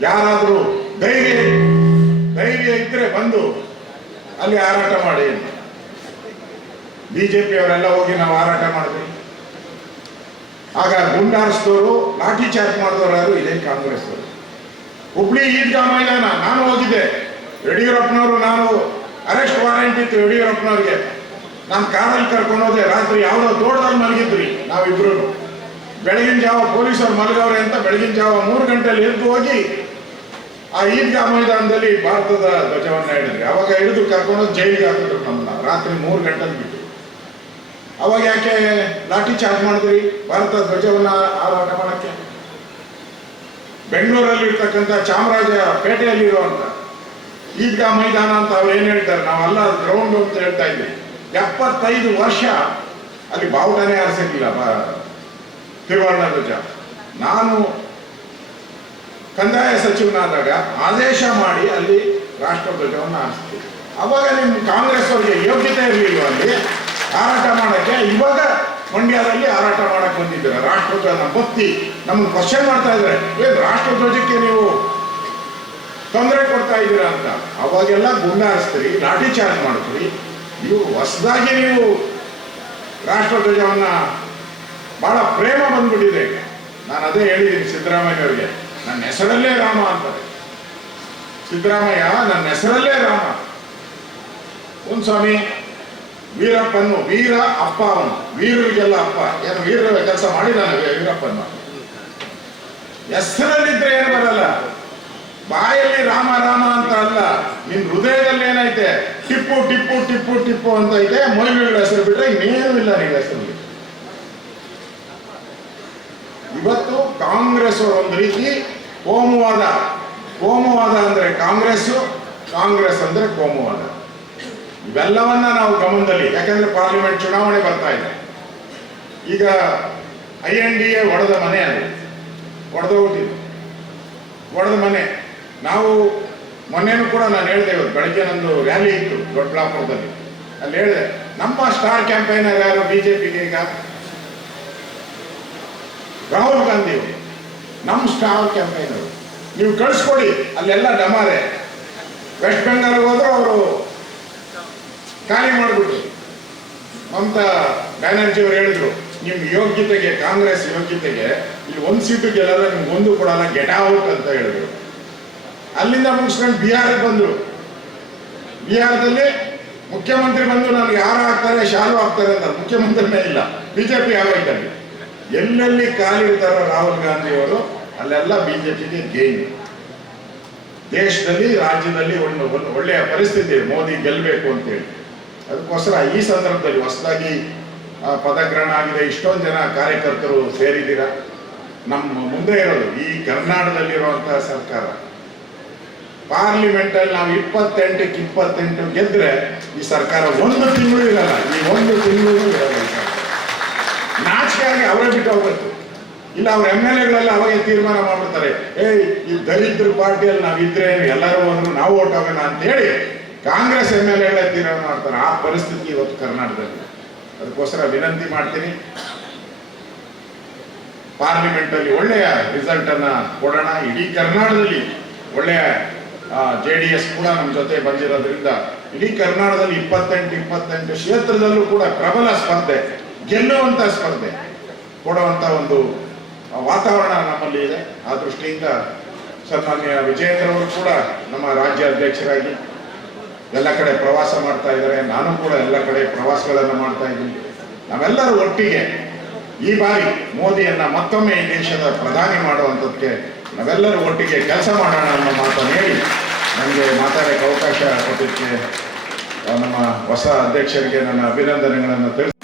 ಯಾರಾದರೂ ಧೈರ್ಯ ಇದ್ರೆ ಬಂದು ಅಲ್ಲಿ ಹಾರಾಟ ಮಾಡಿ ಅಂತ. ಬಿಜೆಪಿ ಅವರೆಲ್ಲ ಹೋಗಿ ನಾವು ಹಾರಾಟ ಮಾಡಿದ್ವಿ. ಆಗ ಗುಂಡಾರಿಸಿದವರು, ಲಾಠಿ ಚಾರ್ಜ್ ಮಾಡಿದವರು ಯಾರು? ಇದೇ ಕಾಂಗ್ರೆಸ್ ಅವರು. ಹುಬ್ಳಿ ಈದ್ಗಾ ಮೈದಾನ ನಾನು ಹೋಗಿದ್ದೆ. ಯಡಿಯೂರಪ್ಪನವರು, ನಾನು ಅರೆಸ್ಟ್ ವಾರೆಂಟ್ ಇತ್ತು ಯಡಿಯೂರಪ್ಪನವ್ರಿಗೆ. ನಾನು ಕಾರಲ್ಲಿ ಕರ್ಕೊಂಡು ಹೋದೆ. ರಾತ್ರಿ ಯಾವುದೋ ತೋಟದಲ್ಲಿ ಮಲಗಿದ್ರಿ ನಾವಿಬ್ರು. ಬೆಳಗಿನ ಜಾವ ಪೊಲೀಸರು ಮಲಗವ್ರೆ ಅಂತ ಬೆಳಗಿನ ಜಾವ 3 ಗಂಟೆಯಲ್ಲಿ ಎದ್ದು ಹೋಗಿ ಆ ಈದ್ಗಾ ಮೈದಾನದಲ್ಲಿ ಭಾರತದ ಧ್ವಜವನ್ನ ಹಿಡಿದ್ರಿ. ಅವಾಗ ಹಿಡಿದು ಕರ್ಕೊಂಡು ಜೈಲಿಗೆ ಹಾಕಿದ್ರು ನಮ್ಮನ್ನ. ರಾತ್ರಿ 3 ಗಂಟೆಗೆ ಬಿಟ್ಟು. ಅವಾಗ ಯಾಕೆ ಲಾಠಿ ಚಾರ್ಜ್ ಮಾಡಿದ್ರಿ ಭಾರತ ಧ್ವಜವನ್ನ ಹಾರಾಟ ಮಾಡಕ್ಕೆ? ಬೆಂಗಳೂರಲ್ಲಿ ಇರ್ತಕ್ಕಂಥ ಚಾಮರಾಜಪೇಟೆಯಲ್ಲಿರುವಂತ ಈದ್ಗಾ ಮೈದಾನ ಅಂತ ಅವ್ರು ಏನ್ ಹೇಳ್ತಾರೆ, ನಾವೆಲ್ಲ ಗ್ರೌಂಡ್ ಅಂತ ಹೇಳ್ತಾ ಇದ್ವಿ. 75 ವರ್ಷ ಅಲ್ಲಿ ಬಾವುಟನೇ ಹಾರಿಸಿರ್ಲಿಲ್ಲ ತ್ರಿವರ್ಣ ಧ್ವಜ. ನಾನು ಕಂದಾಯ ಸಚಿವನಾದಾಗ ಆದೇಶ ಮಾಡಿ ಅಲ್ಲಿ ರಾಷ್ಟ್ರ ಧ್ವಜವನ್ನು ಹಾರಿಸ್ತೀವಿ. ಅವಾಗ ನಿಮ್ಮ ಕಾಂಗ್ರೆಸ್ ಅವರಿಗೆ ಯೋಗ್ಯತೆ ಇರಲಿಲ್ಲ ಅಲ್ಲಿ ಹಾರಾಟ ಮಾಡಕ್ಕೆ. ಇವಾಗ ಮಂಡ್ಯದಲ್ಲಿ ಹಾರಾಟ ಮಾಡಕ್ ಬಂದಿದ್ದೀರ. ರಾಷ್ಟ್ರಧ್ವಜನ ಭಕ್ತಿ ನಮ್ಗೆ ಕ್ವಶನ್ ಮಾಡ್ತಾ ಇದ್ರೆ, ಏನು ರಾಷ್ಟ್ರಧ್ವಜಕ್ಕೆ ನೀವು ತೊಂದರೆ ಕೊಡ್ತಾ ಇದ್ದೀರಾ ಅಂತ. ಅವಾಗೆಲ್ಲ ಗುಂಡ ಹಾರಿಸ್ತೀರಿ, ಲಾಠಿ ಚಾರ್ಜ್ ಮಾಡ್ತೀರಿ. ನೀವು ಹೊಸದಾಗಿ ನೀವು ರಾಷ್ಟ್ರಧ್ವಜವನ್ನ ಬಹಳ ಪ್ರೇಮ ಬಂದ್ಬಿಟ್ಟಿದೆ. ನಾನು ಅದೇ ಹೇಳಿದ್ದೀನಿ ಸಿದ್ದರಾಮಯ್ಯವ್ರಿಗೆ, ನನ್ನ ಹೆಸರಲ್ಲೇ ರಾಮ ಅಂತಾರೆ. ಸಿದ್ದರಾಮಯ್ಯ ನನ್ನ ಹೆಸರಲ್ಲೇ ರಾಮ. ಸ್ವಾಮಿ ವೀರಪ್ಪನು ವೀರ ಅಪ್ಪ, ಅವನು ವೀರರಿಗೆಲ್ಲ ಅಪ್ಪ. ಏನು ವೀರ ಕೆಲಸ ಮಾಡಿದಾನೆ ವೀರಪ್ಪನ? ಹೆಸರಲ್ಲಿದ್ರೆ ಏನು ಬರಲ್ಲ, ಬಾಯಲ್ಲಿ ರಾಮ ರಾಮ ಅಂತ ಅಲ್ಲ. ನಿನ್ ಹೃದಯದಲ್ಲಿ ಏನೈತೆ? ಟಿಪ್ಪು ಟಿಪ್ಪು ಟಿಪ್ಪು ಟಿಪ್ಪು ಅಂತ ಐತೆ. ಮೊಯ್ಲುಗಳ ಹೆಸರು ಬಿಟ್ರೆ ಇನ್ನೇನು ಇಲ್ಲ ನಿಮ್ಮ ಹೆಸರಲ್ಲಿ. ಇವತ್ತು ಕಾಂಗ್ರೆಸ್ ಒಂದು ರೀತಿ ಕೋಮುವಾದ ಅಂದ್ರೆ ಕಾಂಗ್ರೆಸ್ ಅಂದ್ರೆ ಕೋಮುವಾದ. ಇವೆಲ್ಲವನ್ನ ನಾವು ಗಮನದಲ್ಲಿ, ಯಾಕಂದ್ರೆ ಪಾರ್ಲಿಮೆಂಟ್ ಚುನಾವಣೆ ಬರ್ತಾ ಇದೆ. ಈಗ INDA ಒಡೆದ ಮನೆ, ಅದು ಒಡೆದ ಮನೆ. ನಾವು ಮೊನ್ನೆನೂ ಕೂಡ ನಾನು ಹೇಳಿದೆ, ಇವತ್ತು ಬೆಳಗ್ಗೆ ನಂದು ರ್ಯಾಲಿ ಇತ್ತು ದೊಡ್ಡಬಳ್ಳಾಪುರದಲ್ಲಿ. ಅಲ್ಲಿ ಹೇಳಿದೆ, ನಮ್ಮ ಸ್ಟಾರ್ ಕ್ಯಾಂಪೈನರ್ ಯಾರು ಬಿಜೆಪಿಗೆ ಈಗ? ರಾಹುಲ್ ಗಾಂಧಿ ಅವರು ನಮ್ಮ ಸ್ಟಾರ್ ಕ್ಯಾಂಪೈನರ್. ನೀವು ಕಳಿಸ್ಕೊಡಿ, ಅಲ್ಲೆಲ್ಲ ಡಮಾರೆ. ವೆಸ್ಟ್ ಬೆಂಗಾಲ್ಗೆ ಹೋದ್ರು ಅವರು ಖಾಲಿ ಮಾಡಿಬಿಟ್ರು. ಮಮತಾ ಬ್ಯಾನರ್ಜಿ ಅವರು ಹೇಳಿದ್ರು, ನಿಮ್ಮ ಯೋಗ್ಯತೆಗೆ, ಕಾಂಗ್ರೆಸ್ ಯೋಗ್ಯತೆಗೆ ಇಲ್ಲಿ ಒಂದು ಸೀಟು ಗೆಲ್ಲಲ್ಲ, ನಿಮ್ಗೆ ಒಂದು ಕೊಡಲ್ಲ, ಗೆಟ್ ಔಟ್ ಅಂತ ಹೇಳಿದ್ರು. ಅಲ್ಲಿಂದ ಮುಗಿಸ್ಕೊಂಡು ಬಿಹಾರಿಗೆ ಬಂದರು. ಬಿಹಾರದಲ್ಲಿ ಮುಖ್ಯಮಂತ್ರಿ ಬಂದು ನನಗೆ ಯಾರು ಆಗ್ತಾರೆ, ಶಾಲು ಆಗ್ತಾರೆ ಅಂತ. ಮುಖ್ಯಮಂತ್ರಿನೇ ಇಲ್ಲ, ಬಿಜೆಪಿ ಯಾವಾಗಲ್ಲಿ ಎಲ್ಲೆಲ್ಲಿ ಕಾಲಿಡ್ತಾರೋ ರಾಹುಲ್ ಗಾಂಧಿ ಅವರು ಅಲ್ಲೆಲ್ಲ ಬಿಜೆಪಿಗೆ ಗೇನ್. ದೇಶದಲ್ಲಿ, ರಾಜ್ಯದಲ್ಲಿ ಒಂದು ಒಳ್ಳೆಯ ಪರಿಸ್ಥಿತಿ ಇದೆ, ಮೋದಿ ಗೆಲ್ಲಬೇಕು ಅಂತೇಳಿ. ಅದಕ್ಕೋಸ್ಕರ ಈ ಸಂದರ್ಭದಲ್ಲಿ ಹೊಸದಾಗಿ ಪದಗ್ರಹಣ ಆಗಿದೆ, ಇಷ್ಟೊಂದು ಜನ ಕಾರ್ಯಕರ್ತರು ಸೇರಿದ್ದೀರಾ. ನಮ್ಮ ಮುಂದೆ ಇರೋದು ಈ ಕರ್ನಾಟಕದಲ್ಲಿರುವಂತಹ ಸರ್ಕಾರ. ಪಾರ್ಲಿಮೆಂಟಲ್ಲಿ ನಾವು 28ಕ್ಕೆ 28 ಗೆದ್ರೆ ಈ ಸರ್ಕಾರ ಒಂದು ತಿಂಗಳು ಇರಲ್ಲ. ಈ ಒಂದು ತಿಂಗಳು ಇರಲ್ಲ. ನಾಚಿಕೆಯಾಗಿ ಅವರೇ ಬಿಟ್ಟು ಹೋಗ್ಬೇಕು. ಇಲ್ಲ, ಅವ್ರ MLA ಅವಾಗೆ ತೀರ್ಮಾನ ಮಾಡ್ಬಿಡ್ತಾರೆ, ಈ ದರಿದ್ರ ಪಾರ್ಟಿಯಲ್ಲಿ ನಾವಿದ್ರೆ ಎಲ್ಲರೂ ಹೋದ್ರು ನಾವು ಓಟ್ ಹೋಗೋಣ ಅಂತ ಹೇಳಿ ಕಾಂಗ್ರೆಸ್ MLA ತೀರ್ಮಾನ ಮಾಡ್ತಾರೆ. ಆ ಪರಿಸ್ಥಿತಿ ಇವತ್ತು ಕರ್ನಾಟಕದಲ್ಲಿ. ಅದಕ್ಕೋಸ್ಕರ ವಿನಂತಿ ಮಾಡ್ತೀನಿ, ಪಾರ್ಲಿಮೆಂಟ್ ಅಲ್ಲಿ ಒಳ್ಳೆಯ ರಿಸಲ್ಟ್ ಅನ್ನ ಕೊಡೋಣ. ಇಡೀ ಕರ್ನಾಟಕದಲ್ಲಿ ಒಳ್ಳೆಯ JDS ಕೂಡ ನಮ್ಮ ಜೊತೆ ಬಂದಿರೋದ್ರಿಂದ ಇಡೀ ಕರ್ನಾಟಕದಲ್ಲಿ 28 ಕ್ಷೇತ್ರದಲ್ಲೂ ಕೂಡ ಪ್ರಬಲ ಸ್ಪರ್ಧೆ, ಗೆಲ್ಲುವಂತ ಸ್ಪರ್ಧೆ ಕೊಡುವಂತ ಒಂದು ವಾತಾವರಣ ನಮ್ಮಲ್ಲಿ ಇದೆ. ಆ ದೃಷ್ಟಿಯಿಂದ ಸನ್ಮಾನ್ಯ ವಿಜಯೇಂದ್ರ ಅವರು ಕೂಡ ನಮ್ಮ ರಾಜ್ಯ ಅಧ್ಯಕ್ಷರಾಗಿ ಎಲ್ಲ ಕಡೆ ಪ್ರವಾಸ ಮಾಡ್ತಾ ಇದ್ದಾರೆ. ನಾನು ಕೂಡ ಎಲ್ಲ ಕಡೆ ಪ್ರವಾಸಗಳನ್ನು ಮಾಡ್ತಾ ಇದ್ದೀನಿ. ನಾವೆಲ್ಲರೂ ಒಟ್ಟಿಗೆ ಈ ಬಾರಿ ಮೋದಿಯನ್ನ ಮತ್ತೊಮ್ಮೆ ಈ ದೇಶದ ಪ್ರಧಾನಿ ಮಾಡುವಂಥದ್ದಕ್ಕೆ ನಾವೆಲ್ಲರೂ ಒಟ್ಟಿಗೆ ಕೆಲಸ ಮಾಡೋಣ ಅನ್ನೋ ಮಾತನ್ನು ಹೇಳಿ ನನಗೆ ಮಾತಾಡೋಕ್ಕೆ ಅವಕಾಶ ಕೊಟ್ಟಿದ್ದಕ್ಕೆ ನಮ್ಮ ಹೊಸ ಅಧ್ಯಕ್ಷರಿಗೆ ನನ್ನ ಅಭಿನಂದನೆಗಳನ್ನು ತಿಳಿಸಿ